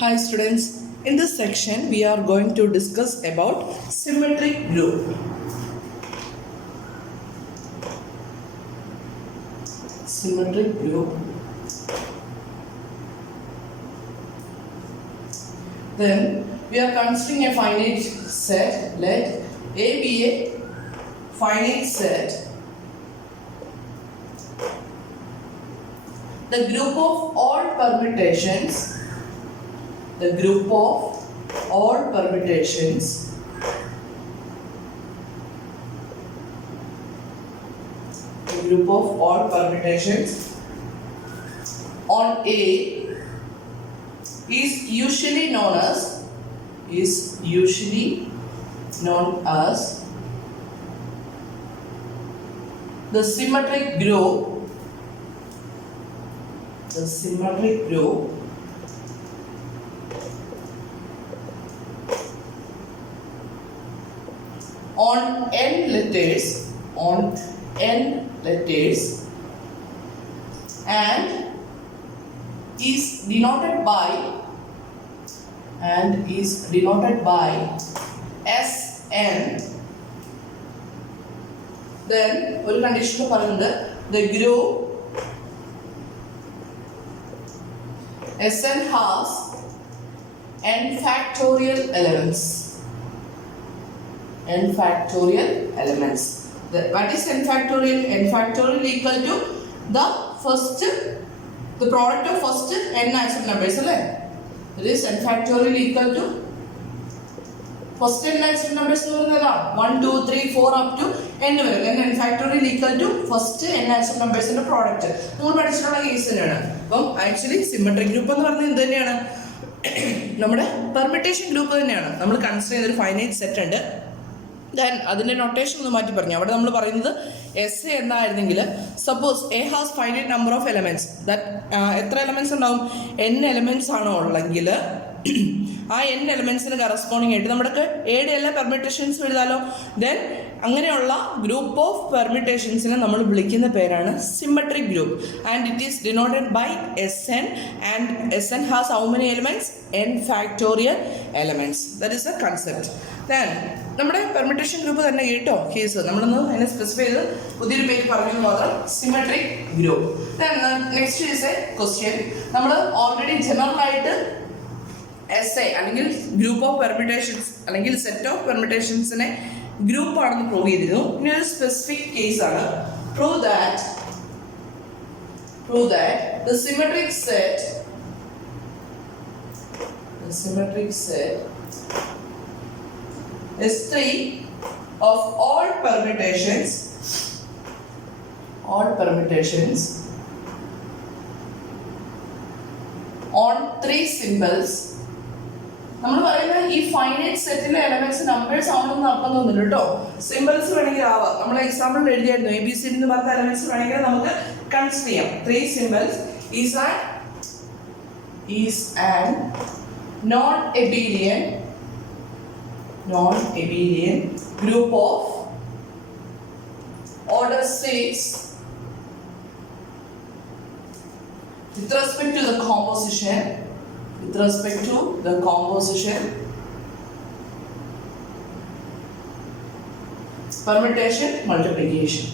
Hi students, in this section we are going to discuss about symmetric group. Symmetric group. Then we are considering a finite set. Let A be a finite set. The group of all permutations. The group of all permutations on A is usually known as the symmetric group. On n letters and is denoted by Sn. Then one condition the group Sn has n factorial elements. What is n factorial? N factorial equal to the product of first n natural numbers. That is n factorial equal to first n natural numbers 1, 2, 3, 4 up to n. Then n factorial equal to first n natural numbers in the product. Actually symmetric group permutation group consider finite set. Then അതിന്റെ notation ഒന്ന് മാറ്റി പറഞ്ഞു. അവിടെ നമ്മൾ പറയുന്നത് SA എന്നായിരുന്നെങ്കിൽ suppose A has finite number of elements. That എത്ര elements ഉണ്ടാവും? n elements ആണോ ഉള്ളെങ്കിൽ ആ n elementsന് കറസ്പോണ്ടിങ് ആയിട്ട് നമുക്ക് Aയുടെ എല്ലാ പെർമ്യൂട്ടേഷൻസും എഴുതാലോ. ദെൻ അങ്ങനെയുള്ള ഗ്രൂപ്പ് ഓഫ് പെർമ്യൂട്ടേഷൻസിനെ നമ്മൾ വിളിക്കുന്ന പേരാണ് symmetric group. And it is denoted by Sn and Sn has how many elements? n factorial elements. That is a concept. Then നമ്മുടെ പെർമ്യൂട്ടേഷൻ ഗ്രൂപ്പ് തന്നെ കേട്ടോ കേസ് നമ്മളൊന്ന് അതിനെ സ്പെസിഫൈ ചെയ്ത് പുതിയൊരു പേര് പറഞ്ഞു മാത്രം symmetric group. Next is A question. നമ്മൾ ഓൾറെഡി ജനറൽ ആയിട്ട് SA അല്ലെങ്കിൽ ഗ്രൂപ്പ് ഓഫ് പെർമ്യൂട്ടേഷൻസ് അല്ലെങ്കിൽ സെറ്റ് ഓഫ് പെർമ്യൂട്ടേഷൻസിനെ ഗ്രൂപ്പ് ആണെന്ന് പ്രൂവ് ചെയ്തിരുന്നു. ഇനി ഒരു സ്പെസിഫിക് കേസ് ആണ്. Prove that the symmetric set S3 of all permutations on 3 symbols. നമ്മൾ പറയുന്നത് ഈ ഫൈനൈറ്റ് സെറ്റിലെ എലമെന്റ്സ് നമ്പേഴ്സ് ആണെന്ന് അർത്ഥം തോന്നുന്നു കേട്ടോ. സിമ്പിൾസ് വേണമെങ്കിൽ ആവാം. നമ്മൾ എക്സാമ്പിൾ എഴുതിയായിരുന്നു ABC എന്ന് പറഞ്ഞ എലമെന്റ്സ് വേണമെങ്കിൽ നമുക്ക് കൺസിഡർ ചെയ്യാം. 3 symbols is an non-abelian group of order 6 with respect to the composition permutation multiplication.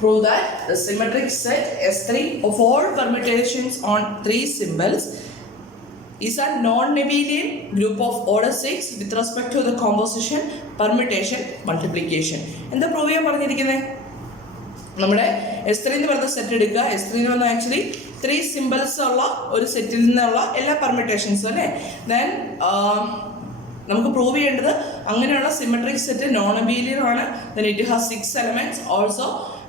Prove that the symmetric set S3 of all permutations on 3 symbols is a non-abelian group of order 6 with respect to the composition, permutation, multiplication. എന്താ prove ചെയ്യാൻ പറഞ്ഞിരിക്കുന്നത്? നമ്മുടെ S3 എന്ന് പറയുന്ന set എടുക്കുക. S3 എന്ന് പറഞ്ഞാൽ actually 3 symbols ഉള്ള ഒരു സെറ്റിൽ നിന്നുള്ള എല്ലാ പെർമ്യൂട്ടേഷൻസും അല്ലേ. ദെൻ നമുക്ക് പ്രൂവ് ചെയ്യേണ്ടത് അങ്ങനെയുള്ള സിമെട്രിക് സെറ്റ് നോൺ അബീലിയൻ ആണ്. Then it has 6 elements also.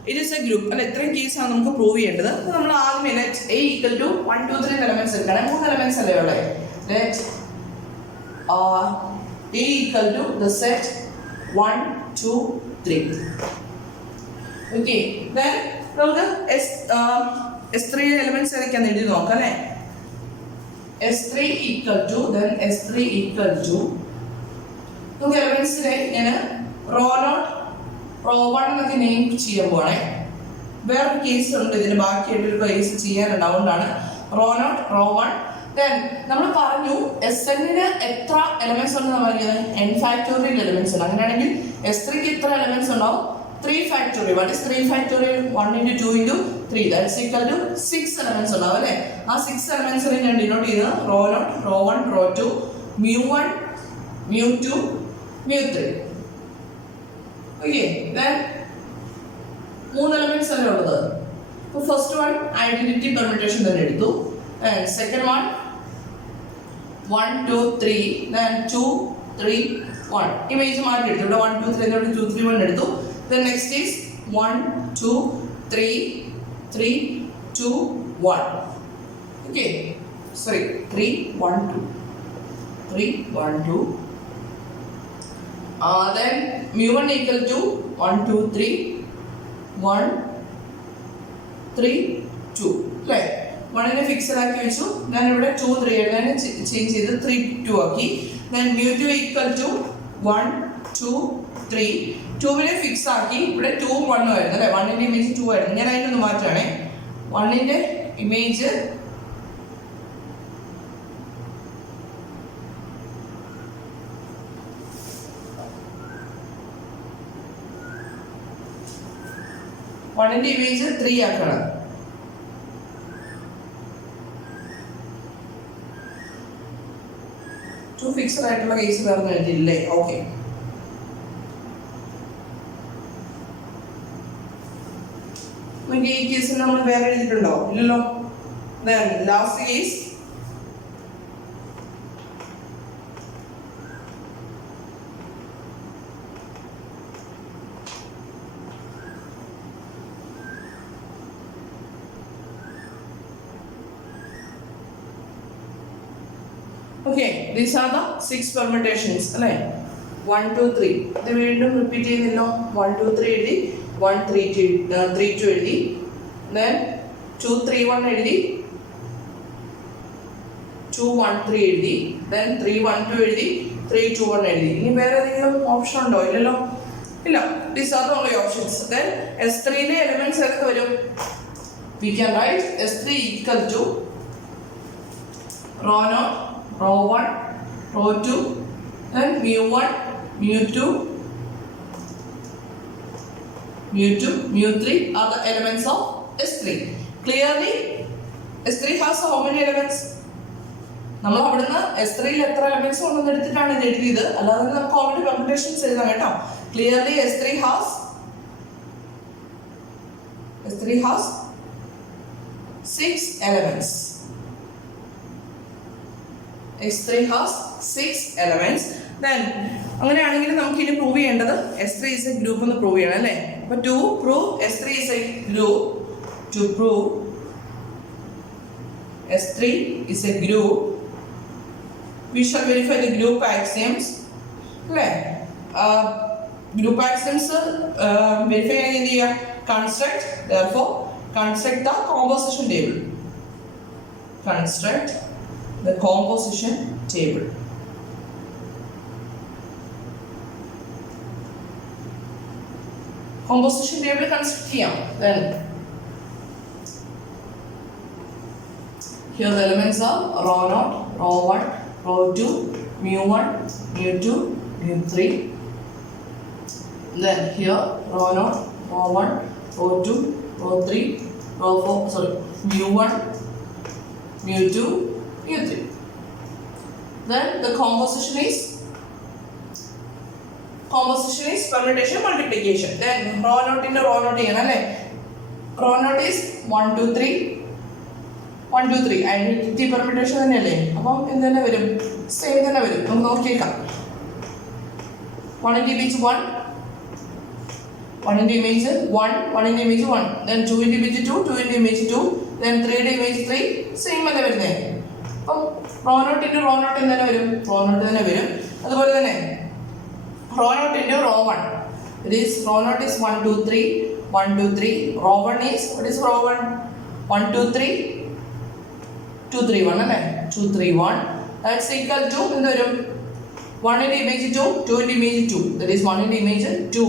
It is A group. അല്ല ഇത്രയും കേസാണ് നമുക്ക് പ്രൂവ് ചെയ്യേണ്ടത്. നമ്മൾ ആദ്യമേ let A equal to 1, 2, 3 elements എടുക്കണം. 3 എലമെന്റ്സ് അല്ലേ ഉള്ളത്. Let A equal to the set 1, 2, 3. Okay. Then നമുക്ക് S3 എലമെന്റ്സ് ഏതൊക്കെയാണെന്ന് എഴുതി നോക്കാം അല്ലേ. S3 equal to നമുക്ക് എലമെന്റ്സിനെ ഞാൻ റോ നോട്ട് റോ വൺ എന്നൊക്കെ നെയിം ചെയ്യാൻ പോവാണേ. വേറൊരു കേസ് ഉണ്ട് ഇതിന് ബാക്കിയായിട്ടൊരു കേസ് ചെയ്യാനുണ്ട്, അതുകൊണ്ടാണ് rho naught rho one. Then നമ്മൾ പറഞ്ഞു എസ് എന്നിന് എത്ര എലമെന്റ്സ് ഉണ്ടെന്ന് പറഞ്ഞത് n ഫാക്ടോറിയൽ എലമെന്റ്സ് ഉണ്ട്. അങ്ങനെയാണെങ്കിൽ S3 ക്ക് എത്ര എലമെന്റ്സ് ഉണ്ടാവും? 3 factorial. What is 3 factorial? 1 × 2 × 3 that's equal to 6 elements ഉണ്ടാവും അല്ലേ? ആ 6 എലമെന്റ്സിനെ ഞാൻ ഡിനോട്ട് ചെയ്തത് rho naught rho one rho two μ1 μ2 μ3. Okay, then 3 elements അല്ലേ ഉള്ളത്. അപ്പോൾ ഫസ്റ്റ് വൺ ഐഡന്റിറ്റി പെർമ്യൂട്ടേഷൻ തന്നെ എടുത്തു. സെക്കൻഡ് വൺ 1 2 3 then 2 3 1 ഇമേജ് മാറ്റി എടുത്തു. ഇവിടെ 1 2 3 എന്നോട് 2 3 1 എടുത്തു. then next is 1 2 3 3 2 1. okay, sorry 3 1 2 3 1 2 then mu1 equal to 1 2 3 1 3 2 അല്ലേ? 1 ഫിക്സഡ് ആക്കി വെച്ചു. ഞാൻ ഇവിടെ 2 3 എഴുതാൻ ചേഞ്ച് ചെയ്ത് 3 2 ആക്കി. then mu2 equal to 1 2 3 2 fix ആക്കി. ഇവിടെ 2 1 ആയിരുന്നു അല്ലേ? 1 ഇമേജ് 2 ആയിരുന്നു. ഞാൻ അതിനൊന്ന് മാറ്റാണേ. 1 ഇമേജ് 1 ഇമേജ് 3 ആക്കണം. ഫിക്സഡ് ആയിട്ടുള്ള കേസ് വേറെ എഴുതിയില്ലേ? ഓക്കെ, ഈ കേസിൽ നമ്മൾ വേറെ എഴുതിയിട്ടുണ്ടോ? ഇല്ലല്ലോ. Last case okay, these are the 6 permutations അല്ലേ? 1 2 3 ഇത് വീണ്ടും റിപ്പീറ്റ് ചെയ്യുന്നില്ലോ. 1 2 3 എഴുതി, 1 3 2 എഴുതി, then 2 3 1 എഴുതി, 2 1 3 എഴുതി, then 3 1 2 എഴുതി, 3 2 1 എഴുതി. ഇനി വേറെ ഏതെങ്കിലും ഓപ്ഷൻ ഉണ്ടോ? ഇല്ലല്ലോ. ഇല്ല. These are the only options. Then S3 ലെ എലിമെന്റ്സ് ഏതൊക്കെ വരും? We can write S3 equal to rho naught rho 1 rho 2 then mu1 mu2 mu3 are the elements of S3. Clearly S3 has how many elements? നമ്മൾ അവിടുന്ന് S3 ൽ എത്ര elements ഉണ്ടെന്ന് എടുത്തിട്ടാണ് ഇത് എഴുതിയത്, അല്ലാതെ നമുക്ക് ഓൾറെഡി പെർമ്യൂട്ടേഷൻസ് എഴുതാം കേട്ടോ. Clearly S3 has 6 elements. S3 has 6 elements. Then അങ്ങനെയാണെങ്കിൽ നമുക്ക് ഇനി പ്രൂവ് ചെയ്യേണ്ടത് S3 is a group എന്ന് പ്രൂവ് ചെയ്യണം അല്ലേ? അപ്പോൾ to prove S3 is a group, to prove S3 is a group, we shall verify the group axioms അല്ലേ? Group axioms verify ചെയ്യാൻ എന്ത് ചെയ്യുക? construct, therefore construct the composition table. Construct the composition table. Composition table construct ചെയ്യാം. Then here the elements are rho naught, rho 1, rho 2, mu1, mu2, mu3. Then here rho naught, rho 1, rho 2, rho 3, rho 4, sorry, mu1, mu2, mu3. Then the composition is permutation multiplication. Then rho naught into rho naught ചെയ്യണം അല്ലേ? Rho naught is 1 2 3 1 2 3 identity permutation തന്നെയല്ലേ? അപ്പം എന്ത് തന്നെ വരും? Same തന്നെ വരും. നമുക്ക് നോക്കിയേക്കാം. 1 into image 1, 1 into image 1, 1 into image 1, then 2 into image 2, 2 into image 2, then 3 into image 3, same അല്ലേ വരുന്നത്? അപ്പം rho naught into rho naught എന്ന് തന്നെ വരും. റോ നോട്ട് തന്നെ വരും. അതുപോലെ തന്നെ rho naught into rho 1, it is rho naught is 1 2 3 1 2 3. Rho 1 is what is raw 1? 1 2 3 2 3 1 അല്ലേ? 2 3 1 that's equal to എന്ത് വരും? 1 in the image 2, 2 in the image 2. That is 1 in the image 2.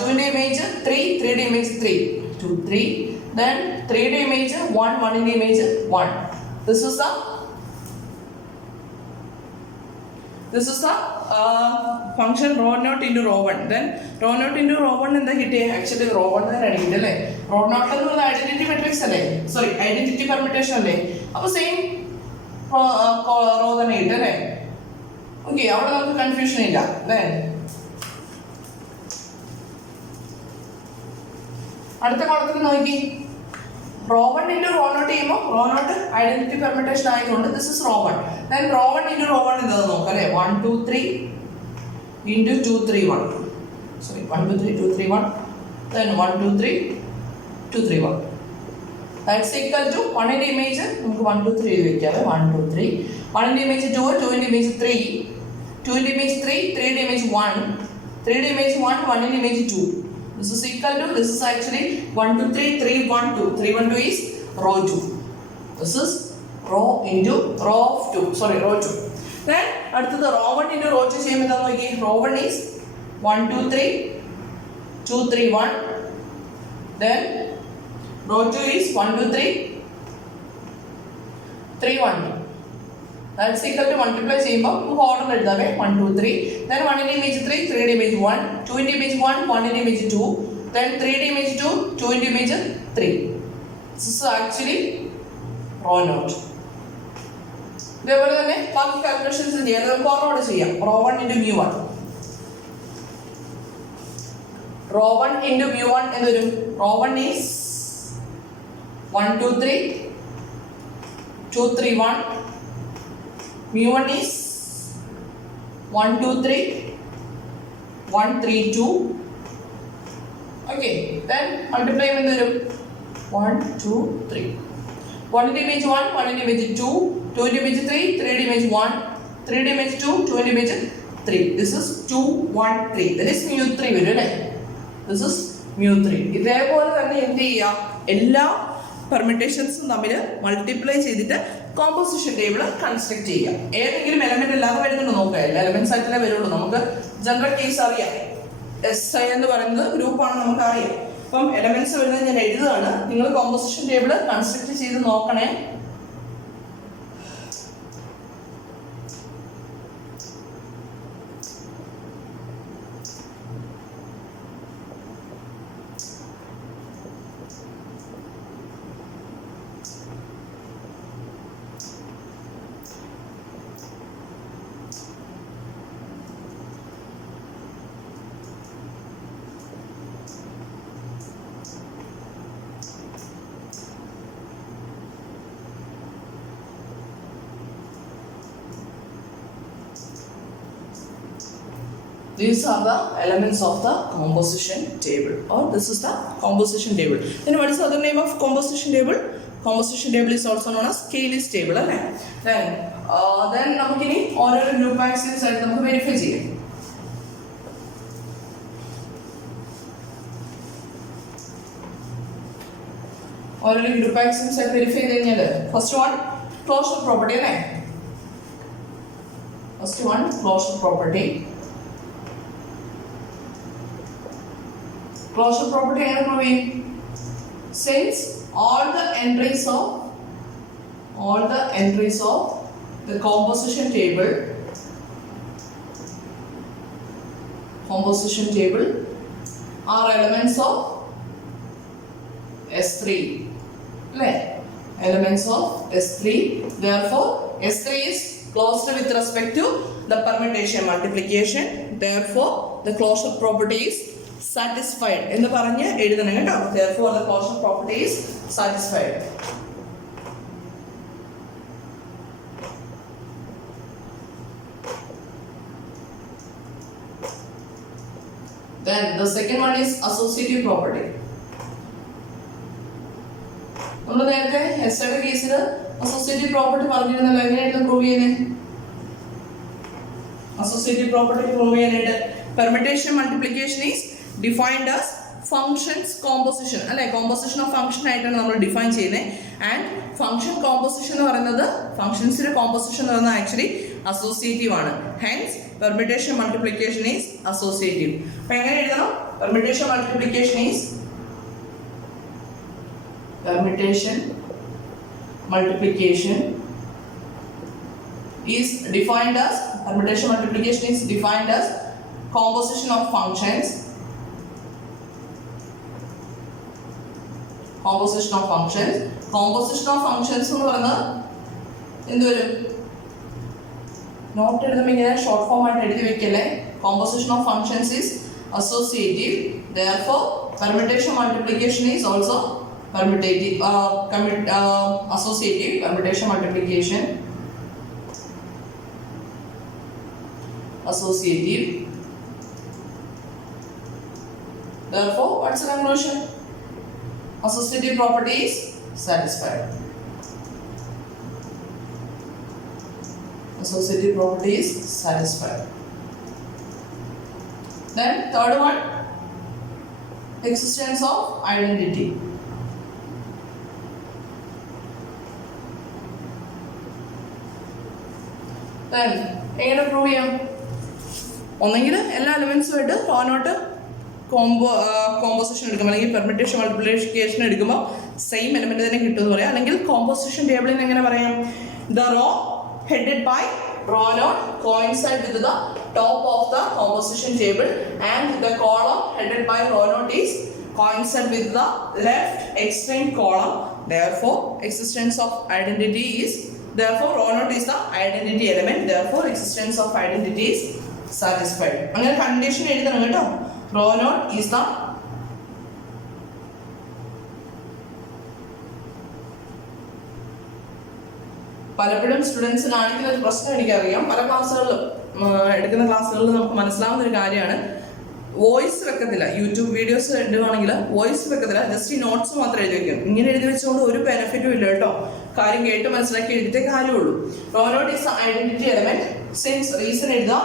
2 in the image 3, 3 in the image 3. 2, 3. Then 3 in the image 1, 1 in the image 1. This is the function rho naught into rho 1. Then rho naught into rho 1 എന്താ കിട്ടിയേ? Actually raw 1 തന്നെ അടിക്കില്ല അല്ലേ? Raw naught എന്ന് പറയുന്നത് identity matrix അല്ലേ? Sorry, identity permutation അല്ലേ? അപ്പൊ സെയിം റോ തന്നെ കിട്ടും അല്ലേ? ഓക്കെ, അവിടെ നമുക്ക് കൺഫ്യൂഷൻ ഇല്ല. അടുത്ത കോളത്തിൽ നോക്കി, റോ 1 into റോ നോട്ട് ചെയ്യുമ്പോൾ റോ നോട്ട് ഐഡന്റിറ്റി പെർമിറ്റേഷൻ ആയതുകൊണ്ട് this is rho 1. then rho 1 into rho 1 എന്താ നോക്കാം അല്ലേ? 1 2 3 into 2 3 1. sorry, 1 2 3 2 3 1. then 1 2 3 2 3 1. that's equal to 1 in the image നമുക്ക് 1 2 3 എഴുതി വെക്കാം. 1 2 3 1 in the image 2, 2 in the image 3, 2 in the image 3, 3 in the image 1, 3 in the image 1, 1 in the image 2. This is equal to, this is actually 1 2 3 3 1 2. 3 1 2 is row 2. This is row into row of 2. Sorry, row 2. Then അടുത്തത് row 1 into row 2 ചെയ്യുമ്പോൾ എന്താ നോക്കി? row 1 is 1 2 3 2 3 1. then row 2 is 1 2 3 3 1 2. that's equal to multiply ചെയ്യുമ്പോൾ നമുക്ക് order എഴുതാവേ. 1 2 3. then 1 in the image 3, 3 in the image 1, 2 in the image 1, 1 in the image 2, then 3 in the image 2, 2 in the image 3. this is actually rho naught. ഇതേപോലെ തന്നെ ബാക്കി calculations ചെയ്യാം. നമുക്ക് ഓർമ്മയോടെ ചെയ്യാം. Rho 1 into mu 1. Rho 1 into mu 1 എന്തൊരു? Rho 1 is 1 2 3 2 3 1. mu 1 is 1 2 3 1 3 2. okay, then multiply എന്ത് വരും? 1 2 3. 1 in the image 1, 1 in the image 2, 2 in the image 3, 3 in the image 1, 3 in the image 2, 2 in the image 3. this is 2 1 3. that is mu 3 വരും അല്ലേ? this is mu 3. ഇതേപോലെ തന്നെ എന്ത് ചെയ്യാം? എല്ലാ പെർമിറ്റേഷൻസും തമ്മിൽ മൾട്ടിപ്ലൈ ചെയ്തിട്ട് കോമ്പോസിഷൻ ടേബിൾ കൺസ്ട്രക്ട് ചെയ്യാം. ഏതെങ്കിലും എലമെന്റ് അല്ലാതെ വരുന്നുണ്ട് നോക്കുക. എല്ലാ എലമെന്റ്സ് ആയിട്ടല്ലേ വരുള്ളൂ. നമുക്ക് ജനറൽ കേസ് അറിയാം. SI എന്ന് പറയുന്നത് ഗ്രൂപ്പാണ്, നമുക്ക് അറിയാം. അപ്പം എലമെന്റ്സ് വരുന്നത് ഞാൻ എഴുതുകയാണ്. നിങ്ങൾ കോമ്പോസിഷൻ ടേബിൾ കൺസ്ട്രക്ട് ചെയ്ത് നോക്കണേ. These are the elements of the composition table, or this is the composition table. Then what is the other name of composition table? Composition table is also known as Cayley's table. Then നമുക്കിനി ഓരോരോ group axioms ആയിട്ട് നമുക്ക് verify ചെയ്യാം. ഓരോരോ group axioms ആയിട്ട് verify ചെയ്ത് കഴിഞ്ഞാൽ first one closure property അല്ലേ? First one closure property. Closure property എങ്ങനെ പ്രൂവ് ചെയ്യും? since all the entries of the composition table are elements of S3, അല്ലേ? elements of S3. therefore S3 is closed with respect to the permutation multiplication. therefore the closure property is satisfied എന്ന് പറഞ്ഞ് എഴുതണം കേട്ടോ. therefore the closure property is satisfied. then the second one is associative property. നമ്മൾ നേരത്തെ എസ്യുടെ കേസിൽ associative property പറഞ്ഞിരുന്നല്ലോ. എങ്ങനെയായിരുന്നു prove ചെയ്യുന്നത്? അസോസിയേറ്റീവ് പ്രോപ്പർട്ടി പ്രൂവ് ചെയ്യാനായിട്ട് permutation multiplication is defined as functions composition അല്ലെ? composition of function ആയിട്ടാണ് നമ്മൾ ഡിഫൈൻ ചെയ്യുന്നത്. ആൻഡ് ഫംഗ്ഷൻ കോമ്പോസിഷൻ എന്ന് പറയുന്നത്, ഫംഗ്ഷൻസിന്റെ കോമ്പോസിഷൻ എന്ന് പറയുന്നത് ആക്ച്വലി associative ആണ്. Hence permutation multiplication is associative. അപ്പോൾ എങ്ങനെ എഴുതണം? Permutation multiplication is defined as composition of functions എന്ന് പറയുന്നത് എന്ത് വരും? നോട്ട് എഴുതുമ്പോൾ ഇങ്ങനെ ഷോർട്ട് ഫോം ആയിട്ട് എഴുതി വെക്കല്ലേ. Composition of functions is associative. Therefore permutation multiplication is also associative. Permutation multiplication associative. Therefore what's the conclusion? Associative property is satisfied. Then third one, existence of identity. Then എങ്ങനെ prove ചെയ്യാം? ഒന്നെങ്കിൽ എല്ലാ എലമെന്റ്സുമായിട്ട് rho naught composition എടുക്കും, അല്ലെങ്കിൽ permutation multiplication എടുക്കുമ്പോൾ same element തന്നെ കിട്ടുമെന്ന് പറയാം. അല്ലെങ്കിൽ കോമ്പോസിഷൻ ടേബിളിൽ നിന്ന് എങ്ങനെ പറയാം? The rho headed by rho naught coincide with the top of the composition table, and the column headed by rho naught is coincide with the left extreme column. Therefore existence of identity is, therefore rho naught is the identity element, therefore existence of identity is satisfied. അങ്ങനെ condition എഴുതണം കേട്ടോ. rho naught is the പലപ്പോഴും സ്റ്റുഡൻസിന് കാണിക്കുന്ന ഒരു പ്രശ്നം എനിക്കറിയാം. പല എടുക്കുന്ന ക്ലാസ്സുകളിൽ നമുക്ക് മനസ്സിലാവുന്ന ഒരു കാര്യമാണ്, വോയിസ് വെക്കത്തില്ല. യൂട്യൂബ് വീഡിയോസ് ഇടുവാണെങ്കിൽ വോയിസ് വെക്കത്തില്ല, ജസ്റ്റ് ഈ നോട്ട്സ് മാത്രം എഴുതി വെക്കും. ഇങ്ങനെ എഴുതി വെച്ചുകൊണ്ട് ഒരു ബെനിഫിറ്റും ഇല്ല കേട്ടോ. കാര്യം കേട്ട് മനസ്സിലാക്കി എഴുതിയേ കാര്യമുള്ളൂ. Rho naught is identity element. Since reason എഴുതുക,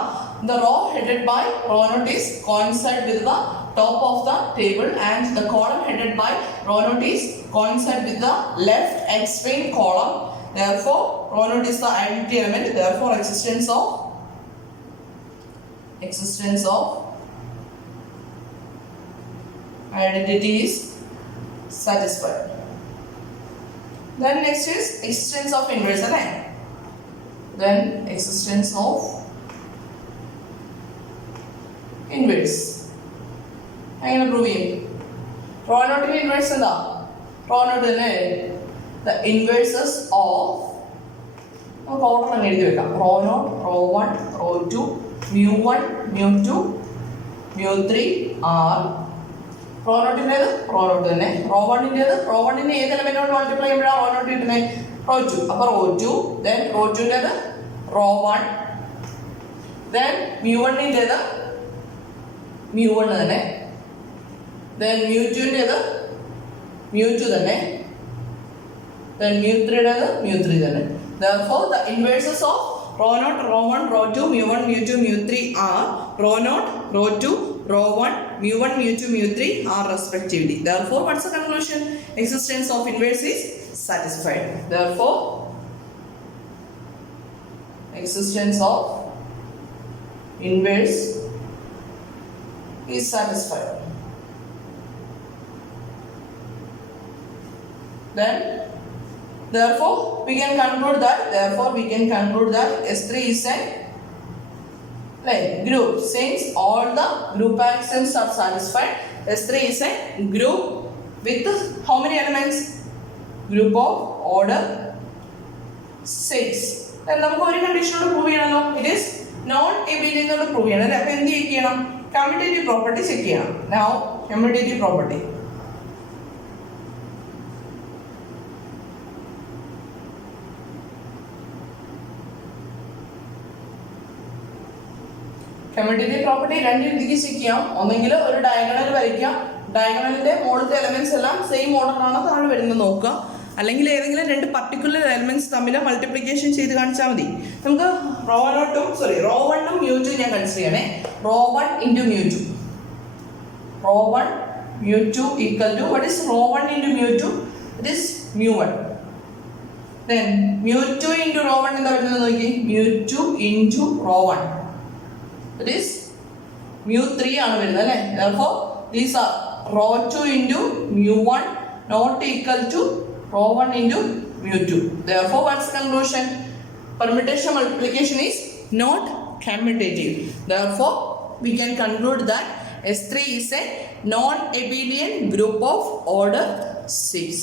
the rho headed by rho naught is coincide with the top of the table, and the column headed by rho naught is coincide with the left extreme column. Therefore rho naught is the identity element, therefore existence of identity is satisfied. Then next is existence of inverse, right? Then existence of inverse എങ്ങനെ prove ചെയ്യും? Rho നോട്ടിന്റെ inverse എന്താ? Rho naught തന്നെ the inverses of, നമുക്ക് order തന്നെ എഴുതി വെക്കാം. Rho naught, rho 1, rho 2, μ1, μ2, μ3 are. Rho നോട്ടിൻ്റെത് റോ നോട്ട് തന്നെ. റോ 1ൻ്റെത് റോ 1നെ ഏത് എലമെന്റോട് മൾട്ടിപ്ലൈ ചെയ്യുമ്പോഴാണ് റോ നോട്ട് കിട്ടുന്നത്? റോ 2. അപ്പോൾ റോ 2, ദെൻ റോ 2ൻ്റെത് റോ 1, ദെൻ μ1ൻ്റെത് μ1 തന്നെ, then μ2ൻ്റെത് μ2 തന്നെ, then μ3യുടേത് μ3 തന്നെ. Therefore the inverses of rho naught, rho 1, rho 2, μ1, μ2, μ3 are rho naught, rho 2, rho 1, μ1, μ2, μ3 are respectively. Therefore what's the conclusion? Existence of inverse is satisfied. Therefore existence of inverse is satisfied. Then therefore we can conclude that S3 is a group. Since all the group axioms are satisfied, S3 is a group with how many elements? Group of order 6. Then നമുക്ക് ഒരു കണ്ടീഷനോട് prove ചെയ്യണമല്ലോ. It is known ability എന്നോട് prove ചെയ്യണം അല്ലേ? അപ്പോൾ എന്ത് ചെയ്യണം? Commutative property check ചെയ്യണം. Now commutative property, commutative property രണ്ട് രീതിക്ക് ചെക്ക് ചെയ്യാം. ഒന്നെങ്കിൽ ഒരു ഡയഗണൽ വരയ്ക്കാം, ഡയഗണലിന്റെ മുകളിലത്തെ എലമെന്റ്സ് എല്ലാം സെയിം ഓർഡറിലാണ് താഴെ വരുന്നത് നോക്കുക. അല്ലെങ്കിൽ ഏതെങ്കിലും രണ്ട് പർട്ടിക്കുലർ എലമെന്റ്സ് തമ്മിൽ മൾട്ടിപ്ലിക്കേഷൻ ചെയ്ത് കാണിച്ചാൽ മതി. നമുക്ക് റോ 1ഉം μ2 ഞാൻ കൺസിഡർ ചെയ്യണേ. Rho 1 into μ2, rho 1 μ2 equal to, what is rho 1 into μ2? It is μ1. Then mu2 into rho 1 എന്താ വരുന്നത് നോക്കി, mu2 into rho 1, that is mu3 ആണ് വരുന്നത് അല്ലേ. Therefore these are rho 2 into mu1 not equal to rho 1 into mu2. Therefore what's conclusion? Permutation multiplication is not commutative. Therefore we can conclude that S3 is a non-abelian group of order 6.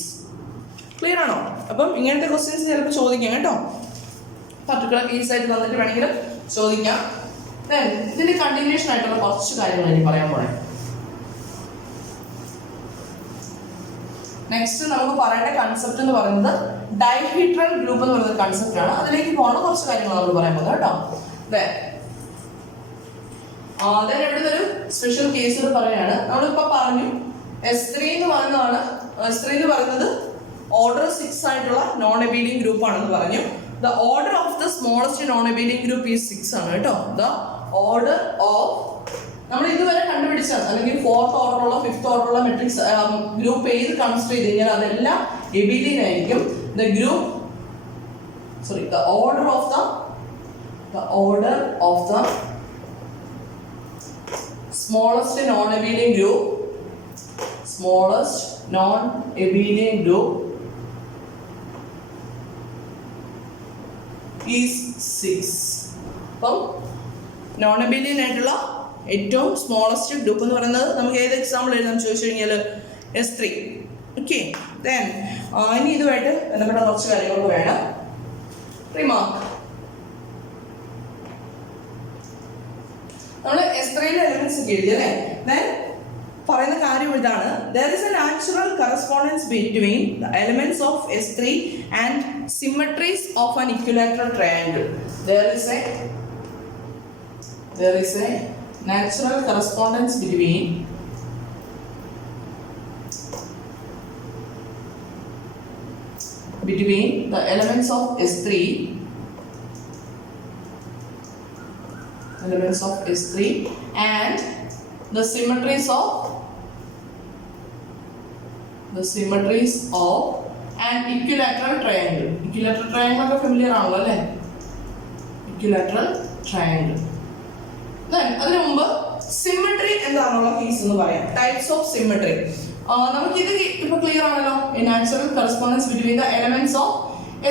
Clear ആണോ? അപ്പം ഇങ്ങനത്തെ questions ചിലപ്പോൾ ചോദിക്കാം കേട്ടോ, particular case ആയിട്ട് തന്നിട്ട് വേണമെങ്കിലും ചോദിക്കാം. ദെൻ ഇതിന്റെ കണ്ടിന്യൂഷൻ ആയിട്ടുള്ള കുറച്ച് കാര്യങ്ങൾ എനിക്ക് പറയാൻ പോണേ. നെക്സ്റ്റ് നമുക്ക് പറയേണ്ട കൺസെപ്റ്റ് എന്ന് പറയുന്നത് ഡൈഹീഡ്രൽ ഗ്രൂപ്പ് എന്ന് പറയുന്ന കൺസെപ്റ്റ് ആണ്. അതിലേക്ക് പോകണ കുറച്ച് കാര്യങ്ങൾ നമ്മൾ പറയാൻ പോകുന്നത് കേട്ടോ. ഇവിടുത്തെ ഒരു സ്പെഷ്യൽ കേസ് പറയുകയാണ്. നമ്മളിപ്പോൾ പറഞ്ഞു S3 എന്ന് പറയുന്നതാണ്, S3 എന്ന് പറയുന്നത് ഓർഡർ 6 ആയിട്ടുള്ള നോൺ അബീലിയൻ ഗ്രൂപ്പ് ആണെന്ന് പറഞ്ഞു. The order of the smallest non Abelian group ഈ 6 ആണ് കേട്ടോ. ദ ഓർഡർ ഓഫ് നമ്മൾ ഇതുവരെ കണ്ടുപിടിച്ചത് അല്ലെങ്കിൽ 4th ഓർഡറുള്ള 5th ഓർഡറുള്ള മെട്രിക്സ് ഗ്രൂപ്പ് ഏത് കൺസിഡർ ചെയ്ത് കഴിഞ്ഞാൽ അതെല്ലാം എബിലിയൻ ആയിരിക്കും. The order of the smallest non-abelian group is 6. അപ്പം നോൺ അബീലിയൻ ആയിട്ടുള്ള ഏറ്റവും സ്മോളസ്റ്റ് ഗ്രൂപ്പ് എന്ന് പറയുന്നത് നമുക്ക് ഏത് എക്സാമ്പിൾ എഴുതാൻ ചോദിച്ചു കഴിഞ്ഞാൽ S3. ഓക്കെ, ദെൻ ഇനി ഇതുമായിട്ട് ബന്ധപ്പെട്ട കുറച്ച് കാര്യങ്ങൾ വേണം. റിമാർക്ക്, നമ്മൾ S3യിലെ എലിമെന്റ്സ് ഒക്കെ എഴുതി അല്ലേ. ദെൻ പറയുന്ന കാര്യം ഇതാണ്, there is a natural correspondence between the elements of S3 and symmetries of an equilateral triangle. There is a natural correspondence between the elements of S3 and the symmetries of an equilateral triangle. Equilateral triangle ഒക്കെ familiar ആണല്ലോ അല്ലേ, equilateral triangle. Then അതിനു മുമ്പ് symmetry എന്താണെന്നുള്ള case എന്ന് പറയാം. Types of symmetry നമുക്ക് ഇത് ഇപ്പൊ ക്ലിയർ ആണല്ലോ. Natural correspondence between the elements of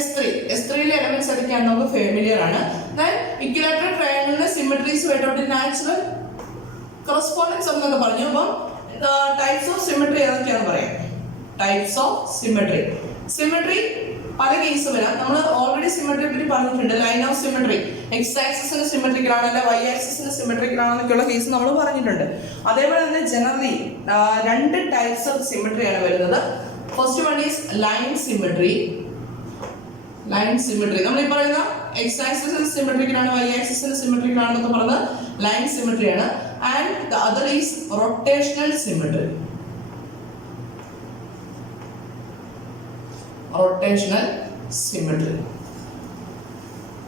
S3യിലെ എലമെന്റ്സ് ഏതൊക്കെയാണ് നമുക്ക് ഫെമിലിയർ ആണ്. ദെൻ ഇക്വിലാറ്ററൽ ട്രയാങ്കിളിന്റെ സിമെട്രീസ് ആയിട്ട് നാച്ചുറൽ കറസ്പോണ്ടൻസ് എന്നൊക്കെ പറഞ്ഞു. അപ്പം ടൈപ്സ് ഓഫ് സിമെട്രി ഏതൊക്കെയാണെന്ന് പറയാം. ടൈപ്സ് ഓഫ് സിമെട്രി പല കേസ് വരാം. നമ്മൾ ഓൾറെഡി സിമെട്രിയെ പറ്റി പറഞ്ഞിട്ടുണ്ട്. ലൈൻ ഓഫ് സിമെട്രി എക്സ് ആക്സിസിന് സിമെട്രിക്കൽ ആണ്, അല്ലെ വൈ ആക്സിസിന് സിമെട്രിക്കൽ ആണെന്നൊക്കെയുള്ള കേസ് നമ്മൾ പറഞ്ഞിട്ടുണ്ട്. അതേപോലെ തന്നെ ജനറലി 2 ടൈപ്സ് ഓഫ് സിമെട്രിയാണ് വരുന്നത്. First one is line symmetry. നമ്മൾ ഈ പറയുന്ന എക്സ് ആക്സിസിന് സിമെട്രിക്കലാണ്, വൈ ആക്സിസിന് സിമെട്രിക്കലാണെന്നൊക്കെ പറഞ്ഞത് ലൈൻ സിമെട്രിയാണ്. And the other is rotational symmetry.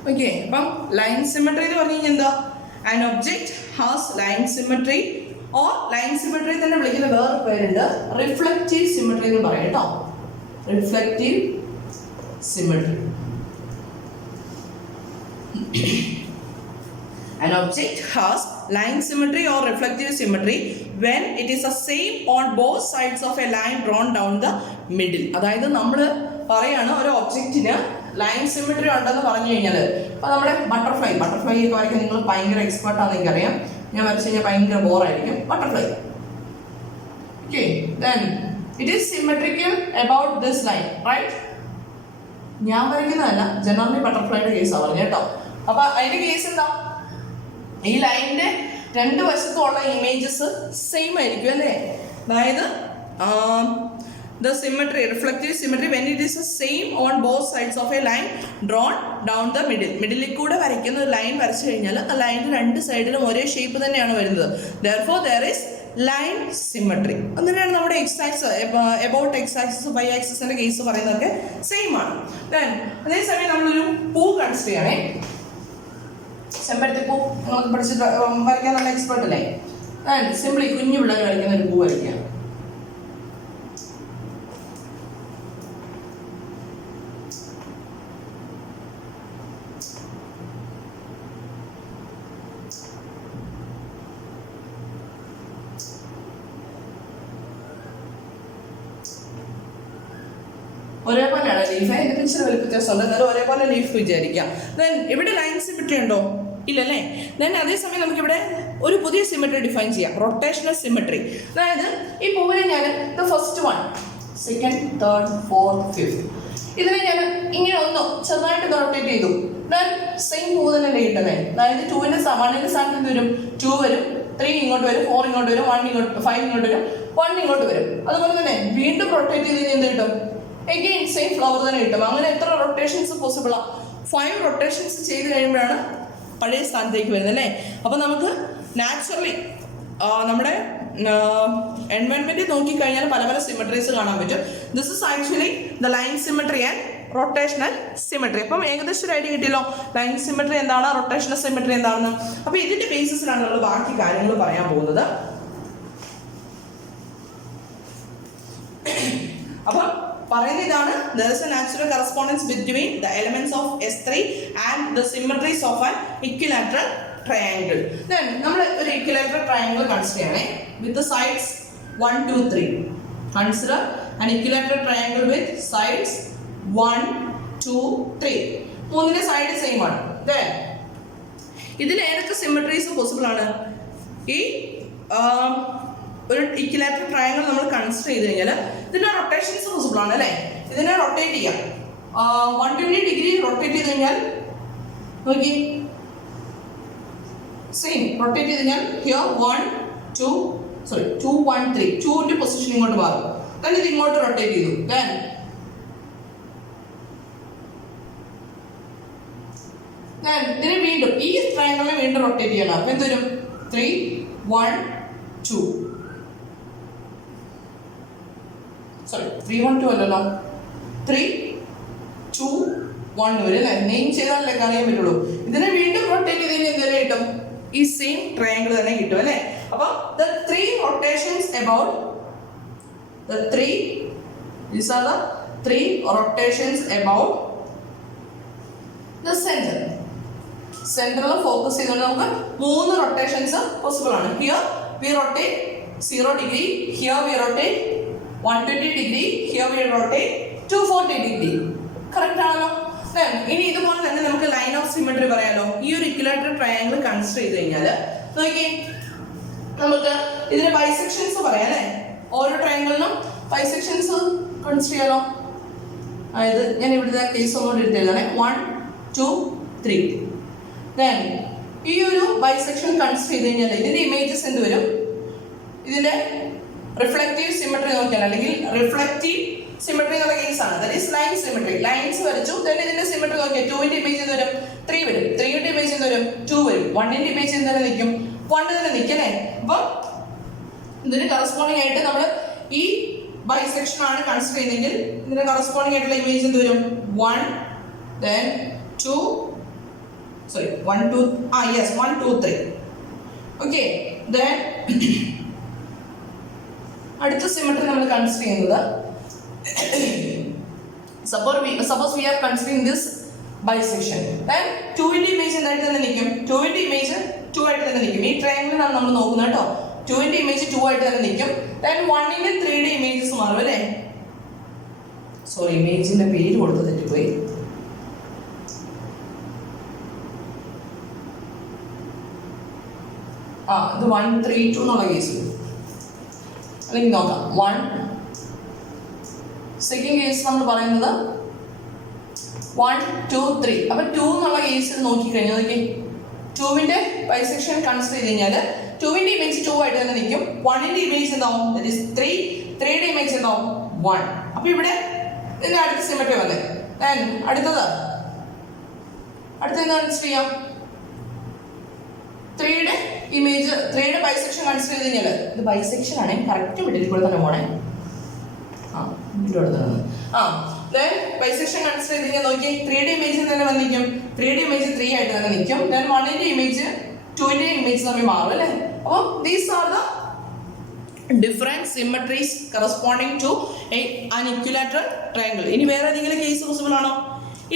Okay, അപ്പം ലൈൻ സിമെട്രി എന്ന് പറഞ്ഞു കഴിഞ്ഞാൽ എന്താ? An object has line symmetry or line symmetry തന്നെ വിളിക്കുന്ന വേറെ പേരുണ്ട്, റിഫ്ലക്റ്റീവ് സിമെട്രി എന്ന് പറയും കേട്ടോ. Reflective symmetry. An object has line symmetry or reflective symmetry when it is the same on both sides of a line drawn down the middle. അതായത് നമ്മൾ പറയാണ് ഒരു ഒബ്ജക്റ്റിന് ലൈൻ സിമെട്രി ഉണ്ടെന്ന് പറഞ്ഞു കഴിഞ്ഞാൽ, ഇപ്പം നമ്മുടെ ബട്ടർഫ്ലൈ ഒക്കെ വരയ്ക്കാൻ നിങ്ങൾ ഭയങ്കര എക്സ്പെർട്ട് ആണെന്ന് എനിക്കറിയാം. ഞാൻ വരച്ചു കഴിഞ്ഞാൽ ഭയങ്കര ബോറായിരിക്കും butterfly. Okay, then it is symmetrical about this line, right? ഞാൻ വരയ്ക്കുന്നതല്ല, ജനറലി ബട്ടർഫ്ലൈയുടെ കേസാണ് പറഞ്ഞു കേട്ടോ. അപ്പൊ അതിന്റെ കേസ് എന്താ? ഈ ലൈനിന്റെ 2 വശത്തുള്ള ഇമേജസ് സെയിം ആയിരിക്കും അല്ലേ. അതായത് the symmetry, reflective symmetry, when it is the same on both sides of a line drawn down the മിഡിലിൽ കൂടെ വരയ്ക്കുന്ന ഒരു ലൈൻ വരച്ചു കഴിഞ്ഞാൽ ആ ലൈനിന്റെ 2 സൈഡിലും ഒരേ ഷേപ്പ് തന്നെയാണ് വരുന്നത്. therefore there is line symmetry. അങ്ങനെയാണ് നമ്മുടെ X axis about X axis Y ആക്സിസിന്റെ കേസ് പറയുന്നതൊക്കെ സെയിം ആണ്. ദെൻ അതേസമയം നമ്മളൊരു പൂ കൺസിഡർ ചെയ്യണേ. ചെമ്പരത്തി പൂ നമുക്ക് പഠിച്ചിട്ട് വരയ്ക്കാൻ നല്ല എക്സ്പെർട്ട് അല്ലേ. സിംപ്ലി കുഞ്ഞു പിള്ളേർ വരയ്ക്കുന്ന ഒരു പൂ വരയ്ക്കുക. ഒരേപോലെയാണ് ലീഫ്. അതിൻ്റെ പിക്ചർ വലിയ വ്യത്യാസമുണ്ട്, എന്നാലും ഒരേപോലെ ലീഫ് വിചാരിക്കാം. ദെൻ ഇവിടെ ലൈൻ സിമെട്രി ഉണ്ടോ? ഇല്ലല്ലേ. ദെൻ അതേസമയം നമുക്കിവിടെ ഒരു പുതിയ സിമെട്രി ഡിഫൈൻ ചെയ്യാം, റൊട്ടേഷണൽ സിമെട്രി. അതായത് ഈ പൂവിനെ ഞാൻ the first one, second, third, fourth, fifth, ഇതിനെ ഞാൻ ഇങ്ങനെ ഒന്ന് ചെറുതായിട്ട് റൊട്ടേറ്റ് ചെയ്തു. ദെൻ സെയിം പൂവ് തന്നെ കിട്ടുന്നത്. അതായത് 2ന്റെ 1ന്റെ സ്ഥാനത്ത് വരും 2 വരും, 3 ഇങ്ങോട്ട് വരും, 4 ഇങ്ങോട്ട് വരും, 1 ഇങ്ങോട്ട്, 5 ഇങ്ങോട്ട് വരും, 1 ഇങ്ങോട്ട് വരും. അതുപോലെ തന്നെ വീണ്ടും റൊട്ടേറ്റ് ചെയ്ത് എന്ത് കിട്ടും? എഗെയിൻ സെയിം ഫ്ലവർ തന്നെ കിട്ടും. അങ്ങനെ എത്ര റൊട്ടേഷൻസ് പോസിബിളാ? 5 റൊട്ടേഷൻസ് ചെയ്ത് കഴിയുമ്പോഴാണ് പഴയ സ്ഥാനത്തേക്ക് വരുന്നത് അല്ലേ. അപ്പോൾ നമുക്ക് നാച്ചുറലി നമ്മുടെ എൻവയോൺമെൻറ്റ് നോക്കിക്കഴിഞ്ഞാൽ പല പല സിമെട്രീസ് കാണാൻ പറ്റും. This is actually the line symmetry and rotational symmetry. അപ്പം ഏകദേശം ഒരു ഐഡിയ കിട്ടിയല്ലോ, ലൈൻ സിമെട്രി എന്താണ്, റൊട്ടേഷണൽ സിമെട്രി എന്താണെന്ന്. അപ്പോൾ ഇതിൻ്റെ ബേസിസിലാണ് നമ്മൾ ബാക്കി കാര്യങ്ങൾ പറയാൻ പോകുന്നത്. അപ്പം പറയുന്നത് ഇതാണ്, there is a natural correspondence between the elements of S3 and the symmetries of an equilateral triangle. Then നമ്മൾ ഒരു equilateral triangle കൺസിഡർ ചെയ്യണേ with the sides 1, 2, 3. Consider an equilateral triangle with sides 1, 2, 3. മൂന്നിന്റെ സൈഡ് സെയിം ആണ്. Then ഇതിൽ ഏതൊക്കെ cemeteries possible ആണ്? ഈ ഒരു ഇക്വിലാറ്ററൽ ട്രയാങ്കിൾ നമ്മൾ കൺസിഡർ ചെയ്ത് കഴിഞ്ഞാൽ ഇതിന്റെ റൊട്ടേഷൻസ് പോസിബിൾ ആണ് അല്ലേ. ഇതിനെ റൊട്ടേറ്റ് ചെയ്യാം, 120 ഡിഗ്രി റൊട്ടേറ്റ് ചെയ്ത് കഴിഞ്ഞാൽ നോക്കി, സെയിം റൊട്ടേറ്റ് ചെയ്ത് കഴിഞ്ഞാൽ ഹിയർ 2, 1, 3, 2ന്റെ പൊസിഷൻ ഇങ്ങോട്ട് മാറും. then ഇത് ഇങ്ങോട്ട് റൊട്ടേറ്റ് ചെയ്തു. then ഇതിനെ വീണ്ടും ഈ ട്രയാങ്കിളിനെ വീണ്ടും റൊട്ടേറ്റ് ചെയ്യണം. അപ്പം എന്ത് വരും? 3, 1, 2. 3, 1, 2 അല്ലല്ലോ, 3, 2, 1 വരും അല്ലേ. നെയിം ചെയ്താലല്ലേ അറിയാൻ പറ്റുള്ളൂ. ഇതിനെ വീണ്ടും റൊട്ടേറ്റ് ചെയ്ത് കഴിഞ്ഞാൽ എന്തെങ്കിലും കിട്ടും? ഈ സെയിം ട്രയാങ്കിൾ തന്നെ കിട്ടും അല്ലേ. അപ്പം the 3 rotations about the 3, these are the 3 rotations about the center. സെന്ററിൽ ഫോക്കസ് ചെയ്തുകൊണ്ട് നമുക്ക് 3 റൊട്ടേഷൻസ് പോസിബിൾ ആണ്. Here we rotate 0 degree, here we rotate 120 degree, here we rotate 240 degree. Correct ആണല്ലോ. ഇനി ഇതുപോലെ തന്നെ നമുക്ക് ലൈൻ ഓഫ് സിമെട്രി പറയാലോ. ഈ ഒരു ഇക്വിലാറ്ററൽ ട്രയാങ്കിൾ കൺസിഡർ ചെയ്ത് കഴിഞ്ഞാൽ നോക്കിയേ, നമുക്ക് ഇതിന് ബൈസെക്ഷൻസ് പറയാം അല്ലേ. ഓരോ ട്രയാങ്കിളിനും ബൈസെക്ഷൻസ് കൺസിഡർ ചെയ്യാലോ. അതായത് ഞാൻ ഇവിടുത്തെ കേസ് ഒന്നുകൂടി എടുത്തെഴുതാണേ, 1, 2, 3. ദെൻ ഈ ഒരു ബൈസെക്ഷൻ കൺസിഡർ ചെയ്ത് കഴിഞ്ഞാൽ ഇതിന്റെ ഇമേജസ് എന്ത് വരും? ഇതിന്റെ റിഫ്ലക്റ്റീവ് സിമെട്രി നോക്കിയാൽ, അല്ലെങ്കിൽ റിഫ്ലക്റ്റീവ് സിമെട്രി എന്നുള്ള കേസാണ്, that is line symmetry. Lines വരച്ചു, ദെൻ ഇതിന്റെ സിമെട്രി നോക്കിയാൽ 2ന്റെ ഇമേജ് എന്ത് വരും? 3 വരും. 3യുടെ ഇമേജ് എന്ത് വരും? 2 വരും. 1ന്റെ ഇമേജ് എന്ത് തന്നെ നിൽക്കും? 1 തന്നെ നിൽക്കല്ലേ. അപ്പം ഇതിന് കറസ്പോണ്ടിങ് ആയിട്ട് നമ്മൾ ഈ ബൈസെക്ഷൻ ആണ് കൺസിഡർ ചെയ്യുന്നതെങ്കിൽ ഇതിന് കറസ്പോണ്ടിങ് ആയിട്ടുള്ള ഇമേജ് എന്ത് വരും? 1, then 2, 1, 2, 1, 2, 3. Okay, then അടുത്ത സിമെട്രി നമ്മൾ കൺസിഡർ ചെയ്യുന്നത്, suppose we are considering this bisection, then 2ന്റെ ഇമേജ് എന്തായിട്ട് തന്നെ നിൽക്കും? 2ന്റെ ഇമേജ് 2 ആയിട്ട് തന്നെ നിൽക്കും. ഈ ട്രയാങ്കിളിലാണ് നമ്മൾ നോക്കുന്നത് കേട്ടോ. 2ന്റെ ഇമേജ് 2 ആയിട്ട് തന്നെ നിൽക്കും. then 1ന്റെ 3യുടെ ഇമേജസ് മാറും അല്ലേ. സോറി, ഇമേജിന്റെ പേര് കൊടുത്ത് തെറ്റിപ്പോയി. ഇത് 1, 3, 2 എന്നുള്ള കേസ് അല്ലെങ്കിൽ നോക്കാം. 1, സെക്കൻഡ് കേസ് നമ്മൾ പറയുന്നത് 1, 2, 3. അപ്പം 2 എന്നുള്ള കേസിൽ നോക്കിക്കഴിഞ്ഞാൽ നോക്കി, 2ന്റെ ബൈസെക്ഷൻ കൺസിഡർ ചെയ്ത് കഴിഞ്ഞാൽ 2ന്റെ ഇമേജ് 2 ആയിട്ട് തന്നെ നിൽക്കും. 1ന്റെ ഇമേജ് എന്താവും? That is 3. 3യുടെ ഇമേജ് എന്താവും? 1. അപ്പം ഇവിടെ ഇതിന്റെ അടുത്ത സിമെട്രി വന്നേ. അടുത്തത് എന്താ കൺസിഡർ ചെയ്യാം? 3യുടെ ഇമേജ്, 3യുടെ ബൈസെക്ഷൻ കൺസിഡർ ചെയ്ത് കഴിഞ്ഞാൽ, ഇത് ബൈസെക്ഷൻ ആണേ, കറക്റ്റ് വിട്ടിട്ട് കൂടെ തന്നെ പോണേ. ബൈസെക്ഷൻ കൺസിഡർ ചെയ്ത് കഴിഞ്ഞാൽ നോക്കി, 3യുടെ ഇമേജ് തന്നെ വന്നിരിക്കും. 3യുടെ ഇമേജ് 3 ആയിട്ട് തന്നെ നിൽക്കും. ദെൻ 1ന്റെ ഇമേജ് 2ന്റെ ഇമേജ് തമ്മിൽ മാറും അല്ലേ. അപ്പോൾ these are the different symmetries corresponding to an equilateral triangle. ഇനി വേറെ ഏതെങ്കിലും കേസ് പോസിബിൾ ആണോ?